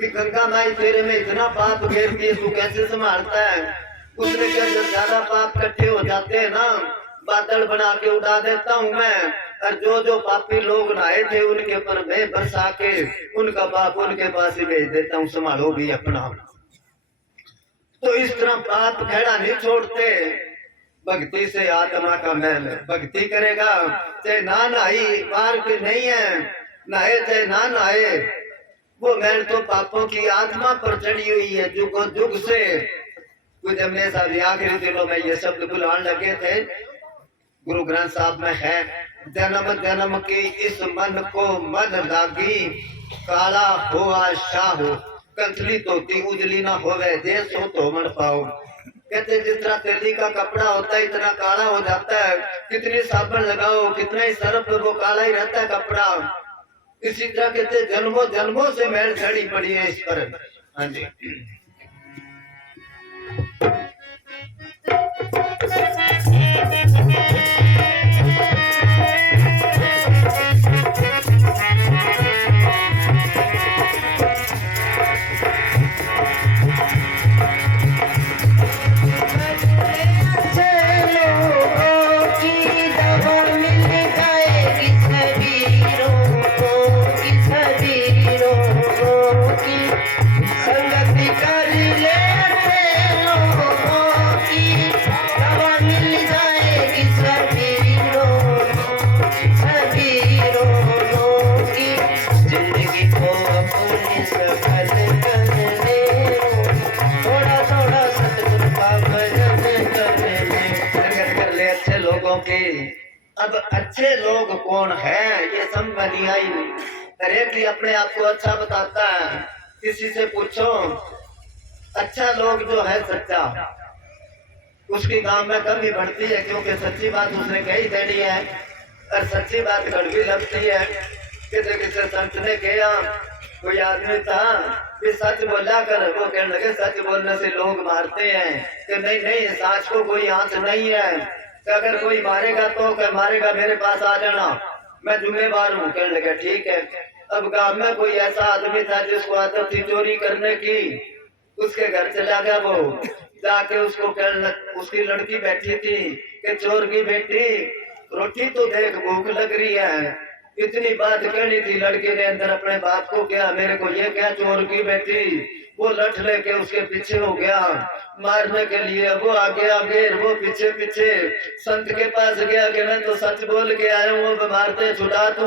कि गंगा माई तेरे में इतना पाप घेर दिए तू कैसे संभालता है? उसने कहा जब ज्यादा पाप इकट्ठे हो जाते हैं ना, बादल बना के उड़ा देता हूँ मैं, और जो जो पापी लोग नहाए थे उनके पर मैं बरसा के उनका पाप उनके पास ही भेज देता हूँ, संभालो भी अपना। तो इस तरह पाप खड़ा नहीं छोड़ते। भक्ति से आत्मा का मैल, भक्ति करेगा चाहे ना नहाई बाहर की नहीं है, नहाए चाहे ना नहाए, वो मैल तो पापों की आत्मा पर चढ़ी हुई है जुगों जुग से। कुछ हमने साहब आखिरी दिनों में ये शब्द बुलाने लगे थे, गुरु ग्रंथ साहब में है, जन्म जन्म की इस मन को मन लागी, काला हुआ शाह कंथली तोती उजली ना होवे, देश हो तो मन पाओ। कहते जिस तरह तेली का कपड़ा होता है इतना काला हो जाता है, कितनी साबुन लगाओ कितना ही सर्फ, वो काला ही रहता है कपड़ा। इसी तरह कहते जन्मों जन्मों से मैल चढ़ी पड़ी है इस पर। हाँ जी। अब अच्छे लोग कौन है ये समझ नहीं आई। हर एक ही अपने आप को अच्छा बताता है, किसी से पूछो अच्छा लोग जो है सच्चा, उसकी गांव में कभी बढ़ती है, क्योंकि सच्ची बात उसने कही देनी है और सच्ची बात कड़वी लगती है। किसी किसी संत ने कहा कोई आदमी था कि सच बोला कर, वो कहने लगे सच बोलने से लोग मारते हैं, कि नहीं नहीं साच को कोई आंच नहीं है, अगर कोई मारेगा तो क्या मारेगा मेरे पास आ जाना, मैं जिम्मेवार हूँ। कहने लगा ठीक है। अब गांव में कोई ऐसा आदमी था जिसको आदत थी चोरी करने की, उसके घर चला गया वो, जाके उसको उसकी लड़की बैठी थी कि चोर की बेटी रोटी तो देख भूख लग रही है। इतनी बात कहनी थी, लड़की ने अंदर अपने बाप को क्या मेरे को ये क्या चोर की बेटी, वो लठ लेके उसके पीछे हो गया मारने के लिए। वो आगे आगे वो पीछे पीछे संत के पास गया कि मैं तो सच बोल के आया हूँ, वो मारते छुड़ा तू,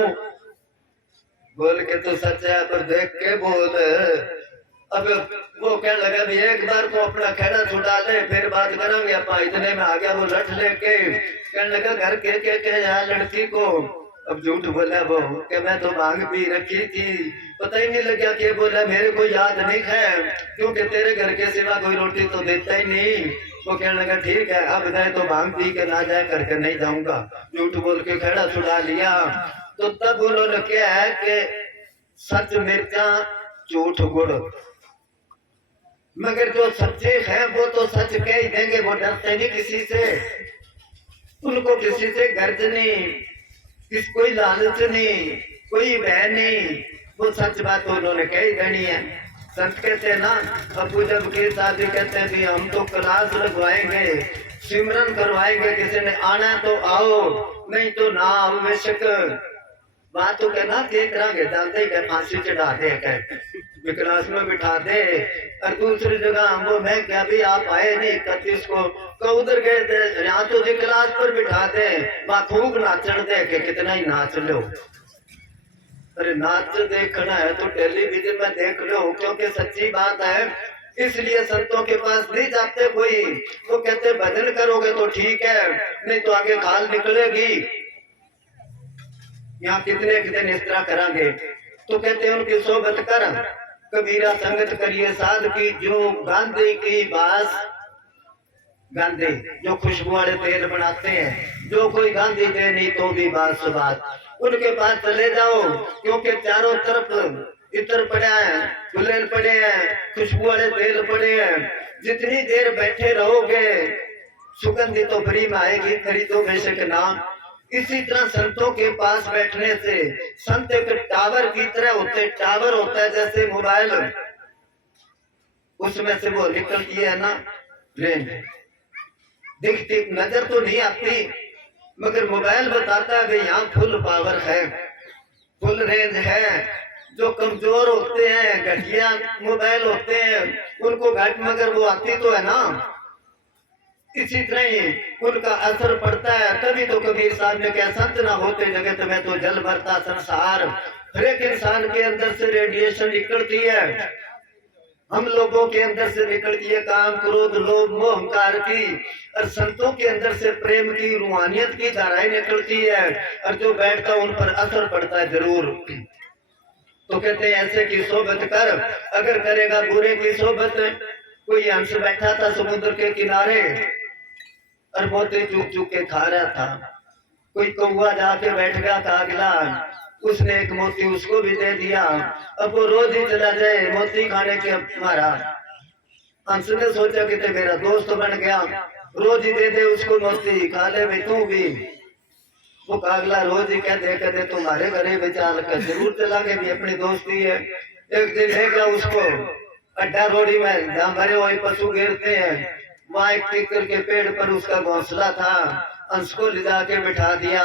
बोल के तो सच है पर देख के बोल, अब वो कहने लगा भी एक बार तो अपना खेड़ा छुड़ा ले फिर बात करेंगे। अपा इतने में आ गया वो लठ लेके, कहने लगा घर के यहाँ लड़की को। अब झूठ बोला वो कि मैं तो भांग पी रखी थी, पता ही नहीं लगा कि बोला मेरे को याद नहीं है क्योंकि तेरे घर के सिवा कोई रोटी तो देता ही नहीं। वो कहने लगा ठीक है अब जाए तो भांग पी के ना जाए करके नहीं जाऊंगा। झूठ बोल के खड़ा छुड़ा लिया। तो तब उन्होंने क्या है कि सच मिर्चा झूठ गुड़, मगर जो सच्चे हैं वो तो सच कह ही देंगे, वो डरते नहीं किसी से, उनको किसी से गर्ज नहीं, कोई लालच नहीं, कोई भय नहीं, वो सच बात तो उन्होंने कह ही देनी है। संत कहते ना अबू जब की शादी कहते भी हम तो क्लास लगवाएंगे, सिमरन करवाएंगे, किसी ने आना तो आओ नहीं तो ना आओ बेशक। बात तो कहना देख रहा जानते ही फांसी चढ़ा दे क्लास में बिठा दे, और दूसरी जगह वो मैं क्या भी आप आए नहीं 31 को उधर गए थे, यहाँ तो जी क्लास पर बिठा दे, वहां खूब नाचन दे के कितना ही नाच लो। अरे नाच देखना है तो टेलीविजन में देख लो, क्योंकि सच्ची बात है इसलिए संतों के पास नहीं जाते कोई। वो कहते भजन करोगे तो ठीक है, नहीं तो आगे खाल निकलेगी। यहाँ कितने कितने इस तरह करांगे। तो कहते उनकी सोबत कर कबीरा संगत करिए साध की, जो गांधी की बास, गांधी जो खुशबू वाले तेल बनाते हैं, जो कोई गांधी दे नहीं तो भी बात बात उनके पास चले जाओ, क्योंकि चारों तरफ इतर पड़ा है, गुलेल पड़े हैं, खुशबू वाले तेल पड़े हैं। जितनी देर बैठे रहोगे सुगंधी तो फ्री में आएगी, खरीदो बेशक नाम। इसी तरह संतों के पास बैठने से संत एक टावर की तरह होते, टावर होता है जैसे मोबाइल, उसमें से वो निकलती है ना रेंज, दिखती नजर तो नहीं आती, मगर मोबाइल बताता है भाई यहाँ फुल पावर है, फुल रेंज है। जो कमजोर होते हैं, घटिया मोबाइल होते हैं, उनको घट मगर वो आती तो है ना। इसी तरह ही उनका असर पड़ता है। तभी तो कबीर साहब ने कहा संत ना होते जगत में तो जल भरता संसार। हर एक इंसान के अंदर से रेडिएशन निकलती है, हम लोगों के अंदर से निकलती है काम क्रोध लोभ मोह अहंकार की, और संतों के अंदर से प्रेम की रूहानियत की धाराएं निकलती है, और जो बैठता उन पर असर पड़ता है जरूर। तो कहते हैं ऐसे की सोबत कर, अगर करेगा बुरे की सोबत। कोई हंस बैठा था समुद्र के किनारे और मोती चुक चुक के खा रहा था, कोई कौवा जाके बैठ गया था अगला, उसने एक मोती उसको भी दे दिया। अब वो रोज ही चला जाए मोती खाने के हमारा। हंस ने सोचा कि मेरा दोस्त बन गया, रोज ही दे दे उसको मोती, खा ले भाई तू भी। वो कागला रोज ही कहते तुम्हारे घरे बेचाल कर जरूर चला गए भी, अपनी दोस्ती है। एक दिन ले गया उसको अड्डा रोड़ी में जहाँ भरे हुए पशु गिरते हैं, वहां एक टिकर के पेड़ पर उसका घोंसला था, हंस को ले जाके बिठा दिया।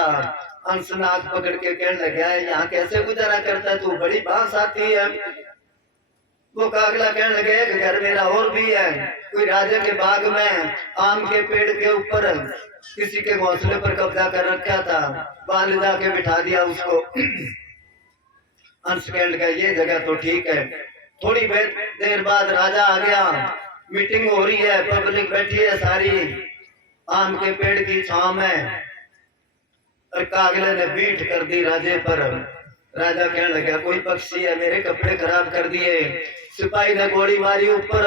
हंस नाक पकड़ के कहने लगा यहाँ कैसे गुजारा करता है तू, बड़ी बांस आती है। वो कागला कहने लगे एक घर मेरा और भी है, कोई राजा के बाग में आम के पेड़ के ऊपर किसी के घोंसले पर कब्जा कर रखा था, वहां ले जाके बिठा दिया उसको। हंस कहने लगा ये जगह तो ठीक है। थोड़ी देर बाद राजा आ गया, मीटिंग हो रही है, पब्लिक बैठी है सारी आम के पेड़ की छांव में, और कागले ने बीट कर दी राजे पर। राजा कहने लगा कोई पक्षी है मेरे कपड़े खराब कर दिए। सिपाही ने गोली मारी ऊपर।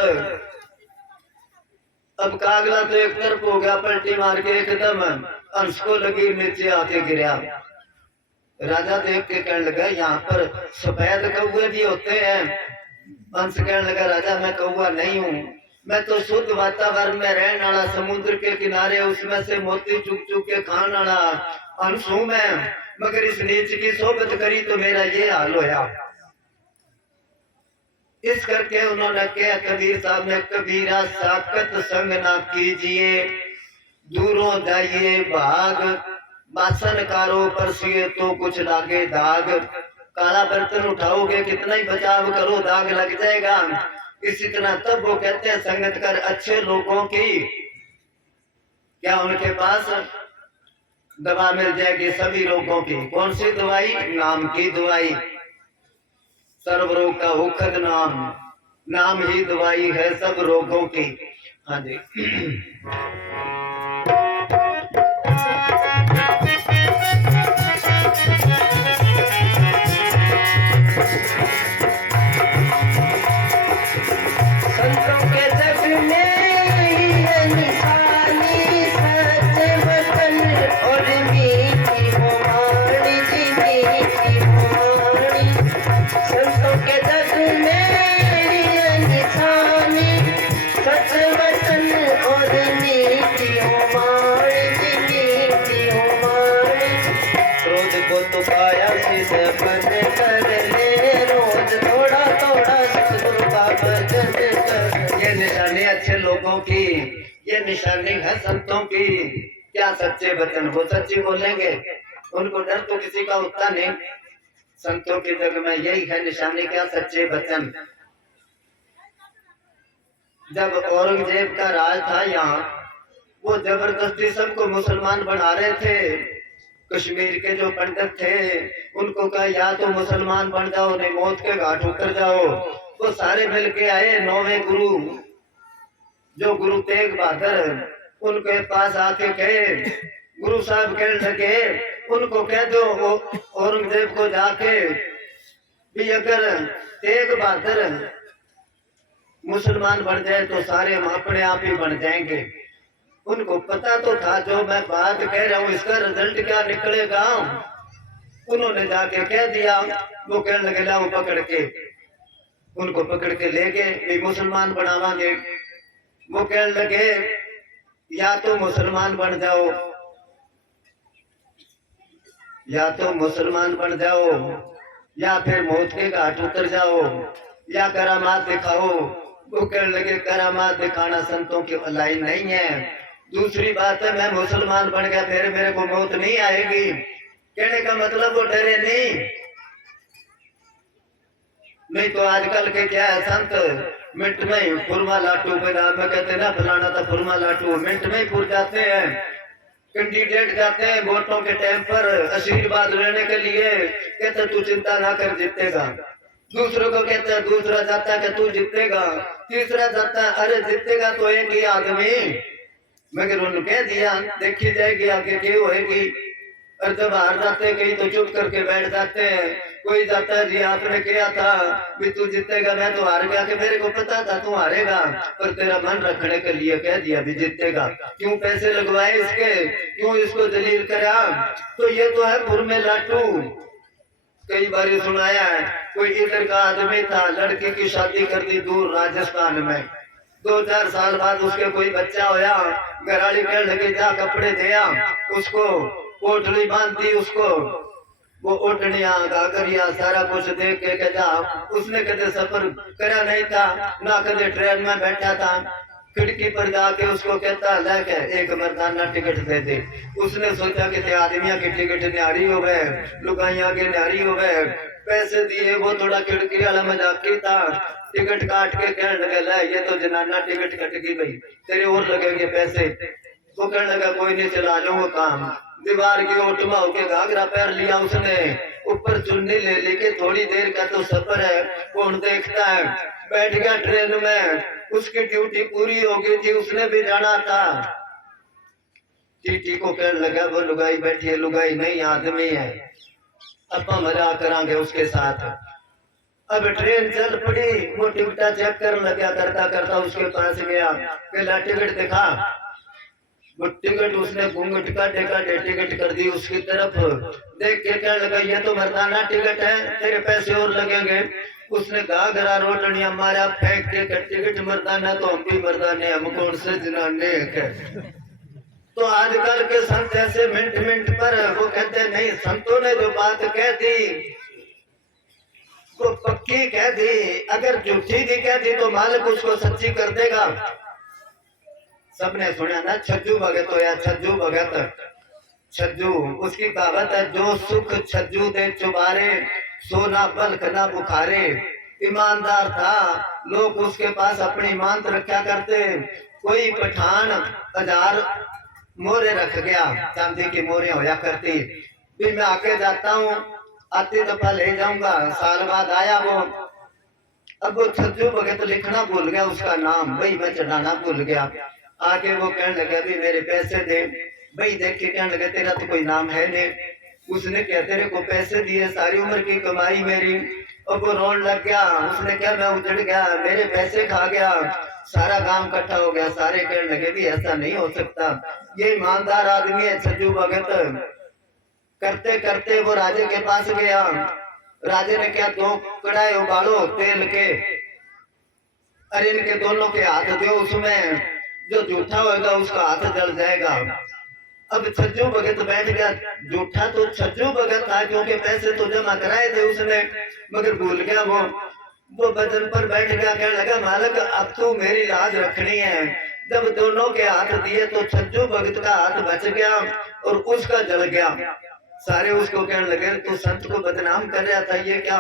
अब कागला तो एक तरफ हो गया, पलटी मार के एकदम हंस को लगी, नीचे आके गिरा। राजा देख के कहने लगा यहाँ पर सफेद कौवे भी होते हैं। हंस कहने लगा राजा मैं कौवा नहीं हूँ, मैं तो शुद्ध वातावरण में रहने वाला, समुद्र के किनारे उसमें से मोती चुक चुक के खाने वाला हंस हूँ मैं, मगर इस नीच की सोबत करी तो मेरा ये हाल होया। इस करके उन्होंने क्या कबीर साहब ने कबीरा साकत संग ना कीजिए, दूरों जाइए भाग, बासन कारो परसिए तो कुछ लागे दाग। काला बर्तन उठाओगे कितना ही बचाव करो दाग लग जाएगा। इसी तरह तब वो कहते हैं संगत कर अच्छे लोगों की, क्या उनके पास दवा मिल जाएगी सभी रोगों की। कौन सी दवाई? नाम की दवाई। सर्व रोग का औषध नाम, नाम ही दवाई है सब रोगों की। हाँ जी। संतों के जग में ये निशानी, सच वचन और मीठी हो वाणी जी, मीठी हो वाणी। संतों के जग में ये निशानी, सच वचन और मीठी हो वाणी जी, मीठी हो वाणी। क्रोध को तो पाया सिद्ध बन कर ले, रोज थोड़ा थोड़ा सतगुरु का भजन कर। ये निशानी अच्छे लोगों की, ये निशानी है संतों की। क्या सच्चे वचन वो सच्ची बोलेंगे, उनको डर तो किसी का उतना नहीं। संतों के जग में यही है निशानी, क्या सच्चे वचन। जब औरंगजेब का राज था यहाँ, वो जबरदस्ती सबको मुसलमान बना रहे थे। कश्मीर के जो पंडित थे उनको कहा या तो मुसलमान बन जाओ नहीं मौत के घाट उतर जाओ। वो सारे मिल के आए, 9वें गुरु जो गुरु तेग बहादुर, उनके पास आके कहे, गुरु साहब कहने लगे उनको कह दो औरंगजेब को जाके भी अगर तेग बहादुर मुसलमान बन जाए तो सारे हम अपने आप ही बन जाएंगे। उनको पता तो था जो मैं बात कह रहा हूँ इसका रिजल्ट क्या निकलेगा। उन्होंने जाके कह दिया। वो कहने लगे लाओ पकड़ के, उनको पकड़ के ले गए, मुसलमान बनावांगे। वो कहने लगे या तो मुसलमान बन जाओ, या तो मुसलमान बन जाओ, या फिर मौत के घाट उतर जाओ, या करामात दिखाओ। वो कहने लगे करामात दिखाना संतों की भलाई नहीं है। दूसरी बात है मैं मुसलमान बन गया फिर मेरे को मौत नहीं आएगी। कहने का मतलब वो डरे नहीं तो आजकल के क्या है संत मिनट में ही फुरमा लाटू बना में कहते ना फलाना था फुरमा लाटू, मिनट में ही पूछ जाते हैं। कैंडिडेट जाते हैं वोटों के टाइम पर आशीर्वाद लेने के लिए, कहते तू चिंता ना कर जीतेगा। दूसरों को कहते हैं, दूसरा जाता है कि तू जीतेगा, तीसरा जाता है अरे जीतेगा तो एक ही आदमी, मगर उन्होंने कह दिया देखी जाएगी आगे क्या होएगी। और जब हार जाते कहीं तो चुप करके बैठ जाते हैं। कोई जाता है जी आपने किया था भी तू जीतेगा, मैं तो हार गया कि मेरे को पता था तू हारेगा पर तेरा मन रखने के लिए कह दिया भी जीतेगा। क्यों पैसे लगवाए इसके, क्यों इसको जलील करा। तो ये तो है फुरमे लाटू। कई बार सुनाया है कोई इधर का आदमी था, लड़की की शादी कर दी दूर राजस्थान में। 2-4 साल बाद उसके कोई बच्चा होया, घराली कहने लगे जा कपड़े दिया उसको, पोटली बांध दी उसको, वो ओटनिया घाघरिया सारा कुछ देख के जा। उसने कदे सफर करा नहीं था ना, कदे ट्रेन में बैठा था। खिड़की पर जाके उसको कहता लेके एक मर्दाना टिकट दे दे। उसने सोचा कि आदमिया की टिकट न्यारी हो गए, लुगाइया की न्यारी हो गए, पैसे दिए। वो थोड़ा खिड़की वाला मजाकी था, टिकट काट के कहने लगे ले ये तो जनाना टिकट कट गई भाई तेरे और लगेंगे पैसे। वो कहने लगा कोई नहीं चला जाऊंगा काम। दीवार की ओट में होके घाघरा पैर लिया उसने, ऊपर चुन्नी ले लेके थोड़ी देर का तो सफर है कौन देखता है। बैठ गया ट्रेन में, उसकी ड्यूटी पूरी हो गई थी, उसने भी जाना था। टीटी को कहने लगा वो लुगाई बैठी है, लुगाई नहीं आदमी है, अब मजाक करांगे उसके साथ। अब ट्रेन चल पड़ी, वो टिकटा चेक करने लगा, करता करता उसके पास गया, पहला टिकट दिखा। वो टिकट उसने घूंघट काटे काटे टिकट कर दी उसकी तरफ, देख के कहने लगा ये तो मर्दाना टिकट है, तेरे पैसे और लगेंगे। उसने घाघरा रोटनिया मारा फेंक के टिकट मर्दाना तो हम भी मर्दाने, हम कौन से जनाने हैं। तो आजकल के संत ऐसे मिनट मिनट पर वो कहते नहीं, संतों ने जो बात कह दी वो पक्की कह दी, अगर झूठी भी कह दी तो मालिक उसको सच्ची कर देगा। सबने सुना ना छज्जू भगत हो या छज्जू भगत। छज्जू उसकी कहावत है जो सुख छज्जू दे चुबारे, सोना बल्क ना बुखारे। ईमानदार था, लोग उसके पास अपनी ईमानत रखा करते। कोई पठान 1000 मोहरे रख गया, चांदी की मोहरे होया करती, भी मैं आके जाता हूँ, आती दफा ले जाऊंगा। साल बाद आया वो, अब वो छज्जू भगत लिखना भूल गया उसका नाम, भाई मैं चढ़ाना भूल गया। आके वो कहने लगा भी मेरे पैसे दे। भाई देख के कहने लगा तेरा तो कोई नाम है नहीं। उसने क्या तेरे को पैसे दिए, सारी उम्र की कमाई मेरी। और वो रोन लग गया। उसने क्या मैं उजड़ गया, मेरे पैसे खा गया, सारा काम इकट्ठा हो गया। सारे कहने लगे भी ऐसा नहीं हो सकता, ये ईमानदार आदमी है छज्जू भगत। करते करते वो राजे के पास गया। राजे ने क्या, 2 कढ़ाई उबालो तेल के, अरे इनके दोनों के हाथ दो, उसमें जो जूठा होगा उसका हाथ जल जाएगा। अब छज्जू भगत बैठ गया। जूठा तो छज्जू भगत था क्योंकि पैसे तो जमा कराए थे उसने, मगर भूल गया वो बदन पर बैठ गया। कहने लगा मालिक अब तो मेरी लाज रखनी है। जब दोनों के हाथ दिए तो छज्जू भगत का हाथ बच गया और उसका जल गया। सारे उसको कहने लगे तू संत को बदनाम कर रहा था, ये क्या?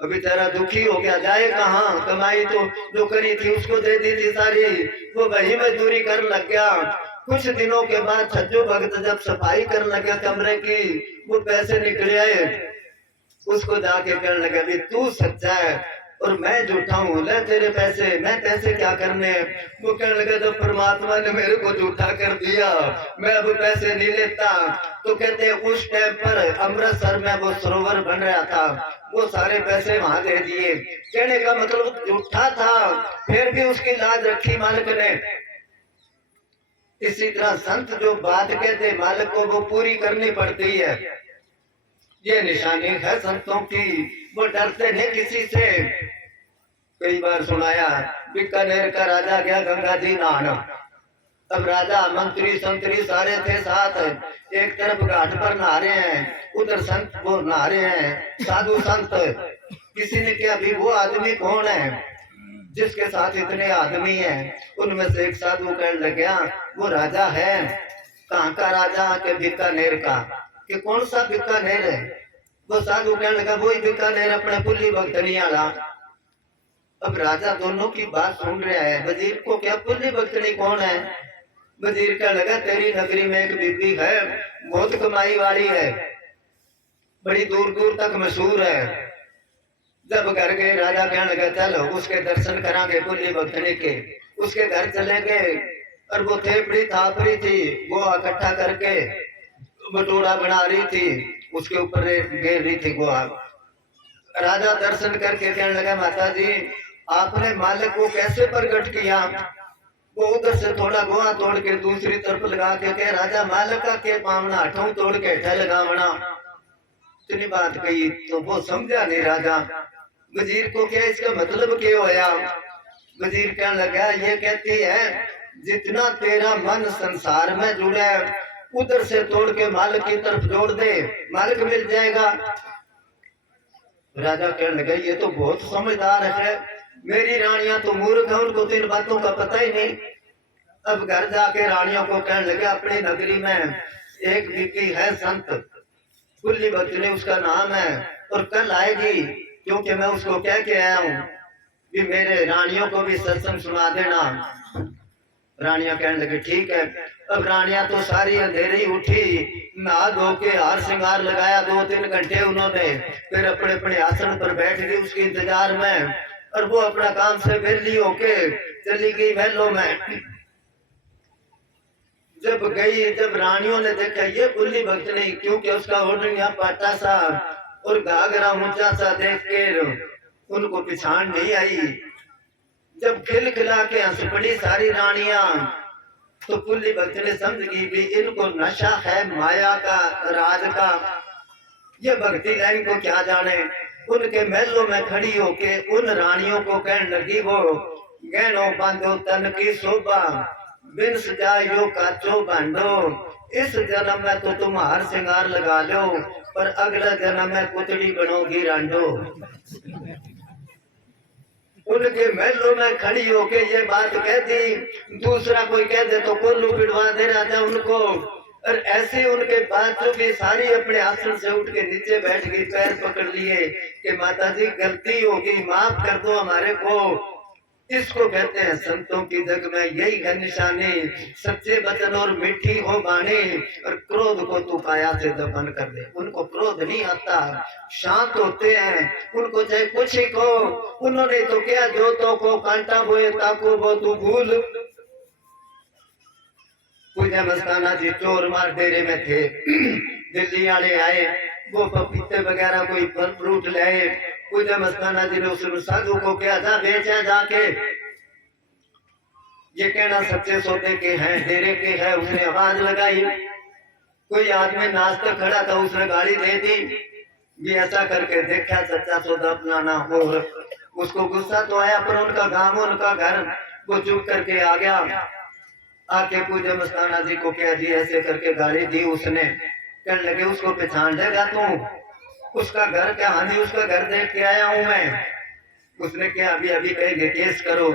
अभी तेरा दुखी हो गया, जाए कहाँ? कमाई तो जो करी थी उसको दे दी थी सारी, वो वही मजदूरी कर लग गया। कुछ दिनों के बाद छज्जू भगत जब सफाई करने लगा कमरे की, वो पैसे निकले आए। उसको जाके कहने लगा भी तू सच्चा है और मैं झूठा हूँ, ले तेरे पैसे, मैं पैसे क्या करने। वो कहने लगा जब परमात्मा ने मेरे को झूठा कर दिया मैं अब पैसे नहीं लेता। तो कहते उस टाइम पर अमृतसर में वो सरोवर बन रहा था, वो सारे पैसे वहां दे दिए। कहने का मतलब झूठा था फिर भी उसकी लाज रखी मालिक ने। इसी तरह संत जो बात कहते मालिक को वो पूरी करनी पड़ती है। ये निशानी है संतों की, वो डरते नहीं किसी से। कई बार सुनाया बीकानेर का राजा गया गंगा जी नहाना। अब राजा मंत्री संतरी सारे थे साथ, एक तरफ घाट पर नहा रहे हैं, उधर संत वो नहा रहे हैं, साधु संत। किसी ने क्या भी वो आदमी कौन है जिसके साथ इतने आदमी हैं? उनमें से एक साधु कहने लगा वो राजा है। कहाँ का राजा? के बीकानेर का। कि कौन सा बीकानेर है? वो साधु कहने लगा वही बीकानेर अपने पुली भक्तनी वाला। अब राजा दोनों की बात सुन रहा है। वजीर को क्या पुली भक्तनी कौन है? वजीर कहने लगा तेरी नगरी में एक बीबी है, बहुत कमाई वाली है, बड़ी दूर दूर तक मशहूर है। जब घर गए राजा कहने लगा चलो उसके दर्शन करांगे पुली भक्तनी के। उसके घर चले गए और वो थेपड़ी थापड़ी थी, वो इकट्ठा करके बटोरा बना रही थी, उसके ऊपर घेर रही थी गोहा। राजा दर्शन करके कहने लगा माता जी आपने मालिक को कैसे प्रकट किया? वो उधर से थोड़ा गोहा तोड़ के दूसरी तरफ लगा के कह राजा मालिक का के पावना हटू तोड़ के हेठा लगावना। इतनी बात कही तो वो समझा नहीं राजा। वजीर को क्या इसका मतलब क्या होया? वजीर कहने लगा ये कहती है जितना तेरा मन संसार में जुड़ा है उधर से तोड़ के मालिक की तरफ जोड़ दे, मालिक मिल जाएगा। राजा कहने लगा ये तो बहुत समझदार है, मेरी रानियां तो मूर्ख है, उनको तो इन बातों का पता ही नहीं। अब घर जाके रानियों को कहने लगा अपनी नगरी में एक बीबी है संत पुली भक्तनी उसका नाम है, और कल आएगी क्योंकि मैं उसको कह के आया हूँ कि मेरे रानियों को भी सत्संग सुना देना। रानियां कहने लगे ठीक है। अब रानियां तो सारी अंधेरे ही उठी, नहा धो के हार श्रृंगार लगाया, 2-3 घंटे उन्होंने, फिर अपने अपने आसन पर बैठ गई उसके इंतजार में। और वो अपना काम से वेली होके चली गई महलों में। जब गई, जब रानियों ने देखा ये पुली भक्तनी, क्योंकि उसका ओढ़निया पाटा सा और घाघरा ऊंचा सा देख के उनको पहचान नहीं आई। जब खिलखिला के हंस पड़ी सारी रानियां तो पुली भक्तनी समझ गई भी इनको नशा है माया का, राज का, ये भक्ति लाइन को क्या जाने। उनके महलों में खड़ी होके उन रानियों को कहने लगी वो गहनों बांधो तन की शोभा, बिन सजायो काचो बांधो, इस जन्म में तो तुम हार श्रृंगार लगा लो पर अगला जन्म में पुतली बनोगी रांडो। उनके महलों में खड़ी होके ये बात कहती, दूसरा कोई कह दे तो कोल्लू पिटवा दे राजा उनको। और ऐसे उनके बाद जो भी सारी अपने आसन से उठ के नीचे बैठ गई, पैर पकड़ लिए कि माता जी गलती होगी माफ कर दो हमारे को। इसको कहते हैं संतों की जग में यही है निशानी, सच्चे वचन और मीठी हो वाणी। और क्रोध को तू काया से दफन कर दे। उनको क्रोध नहीं आता, शांत होते हैं, उनको चाहे कुछ ही को। उन्होंने तो क्या, जो तो को कांटा बोए ताको वो तू भूल। पूजा मस्ताना जी चोर मार डेरे में थे। दिल्ली वाले आए, वो पपीते वगैरह कोई फल फ्रूट लाए। पूजा मस्ताना जी ने उस साधु को क्या था, बेचा जाके, ये कहना सच्चे सौदे के हैं, डेरे के हैं। उसने आवाज लगाई, कोई आदमी नाश्ता खड़ा था, उसने गाड़ी दे दी। ये ऐसा करके देखा सच्चा सौदा अपनाना। और उसको गुस्सा तो आया, पर उनका गांव उनका घर, वो चुप करके आ गया। आके पूजा मस्ताना जी को क्या जी ऐसे करके गाड़ी दी उसने। कहने लगे उसको पहचान लेगा तू, उसका घर क्या? हाँ जी उसका घर देख के आया हूं मैं। उसने क्या अभी अभी कहेंगे केस करो।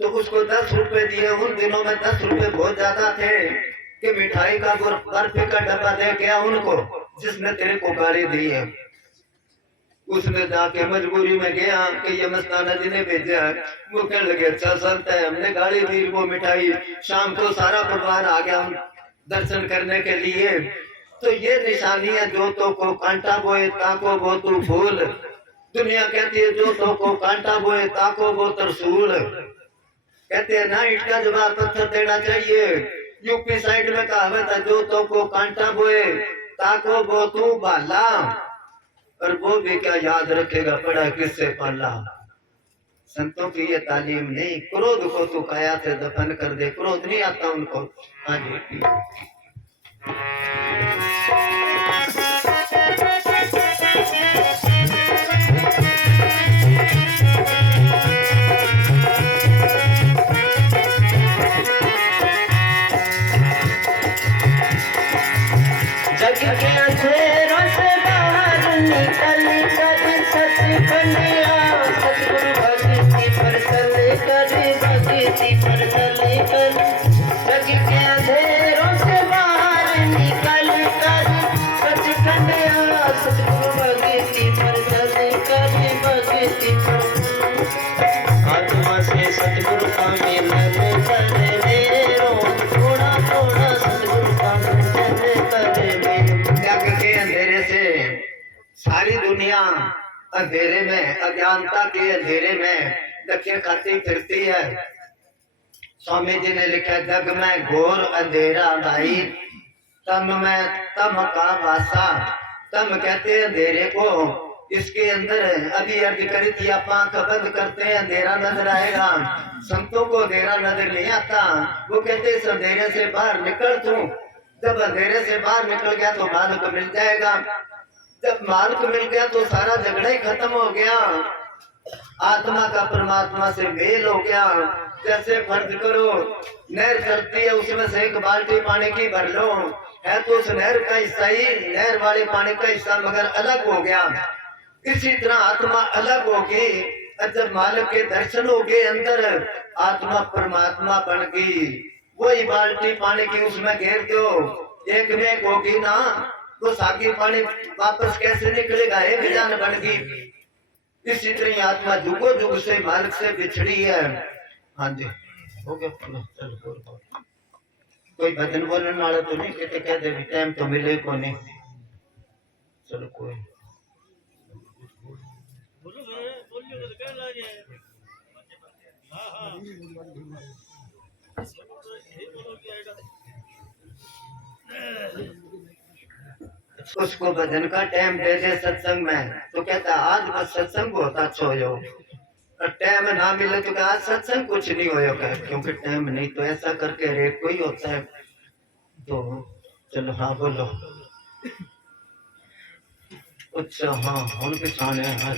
तो उसको 10 रुपए दिए। उन दिनों में 10 रुपए बहुत ज्यादा थे कि मिठाई का बर्फी का डब्बा दे के आ उनको जिसने तेरे को गाड़ी दी है। उसने जाके मजबूरी में गया कि ये मस्ताना जी ने भेजा। वो कहने लगे अच्छा चलता है, हमने गाड़ी दी, वो मिठाई। शाम को सारा परिवार आ गया दर्शन करने के लिए। तो ये निशानी है, जो तो को कांटा बोए ताको वो तू फूल। दुनिया कहती है जो तो को कांटा बोए ताको वो तरसूल। कहते हैं ना ईंट का जवाब पत्थर देना चाहिए। यूपी साइड में कहावत है, जो तो को कांटा बोए ताको वो तू भाला। और वो भी क्या याद रखेगा, पढ़ा किससे पाला। संतों की ये तालीम नहीं। क्रोध को तू काया से दफन कर दे। क्रोध नहीं आता उनको। हाँ जी जग के अंधेरों से बाहर निकल कर सचखंड आ, सतगुरु भक्ति पर चल कर, भक्ति पर चल कर। जग के अंधेरों से बाहर निकल कर सचखंड आ, सतगुरु भक्ति पर चल कर, भक्ति पर। आत्मा से सतगुरु का मिलन कर ले रो, थोड़ा थोड़ा सतगुरु का मिलन कर ले। जग के अंधेरे से सारी दुनिया अंधेरे में, अज्ञानता के अंधेरे में धक्के खाती फिरती है। स्वामी जी ने लिखा, जग में घोर अंधेरा भाई, तम में तम का वासा। तम कहते हैं अंधेरे को। इसके अंदर अभी अर्ज करी थी, आप आंख बंद करते हैं अंधेरा नजर आएगा। संतों को अंधेरा नजर नहीं आता। वो कहते इस अंधेरे से बाहर निकल तू। जब अंधेरे से बाहर निकल गया तो मालिक मिल जाएगा। जब मालिक मिल गया तो सारा झगड़ा ही खत्म हो गया। आत्मा का परमात्मा से मेल हो गया। जैसे फर्ज करो नहर चलती है, उसमें से एक बाल्टी पानी की भर लो, है तो उस नहर का हिस्सा ही नहर वाले पानी का हिस्सा, मगर अलग हो गया। इसी तरह आत्मा अलग होगी। जब मालिक के दर्शन हो गए अंदर, आत्मा परमात्मा बन गई। वही बाल्टी पानी की उसमें घेर दो, एक में एक होगी ना, तो साकी पानी वापस कैसे निकलेगा? एक जान बन गई। इसी तरह आत्मा जुगो जुग से मालिक से बिछड़ी है। हाँ जी हो गया। चलो कोई भजन बोलने वाला तो नहीं कहते, कहते टाइम तो मिले को नहीं। चलो कोई उसको भजन का टाइम दे दे सत्संग में, तो कहता आज बस सत्संग बहुत अच्छा हो जाओ। और टाइम ना मिले तो क्या आज सत्संग कुछ नहीं होगा, क्योंकि टाइम नहीं। तो ऐसा करके रेट कोई होता है। तो चलो हाँ बोलो। अच्छा हाँ हम किसान है। हाँ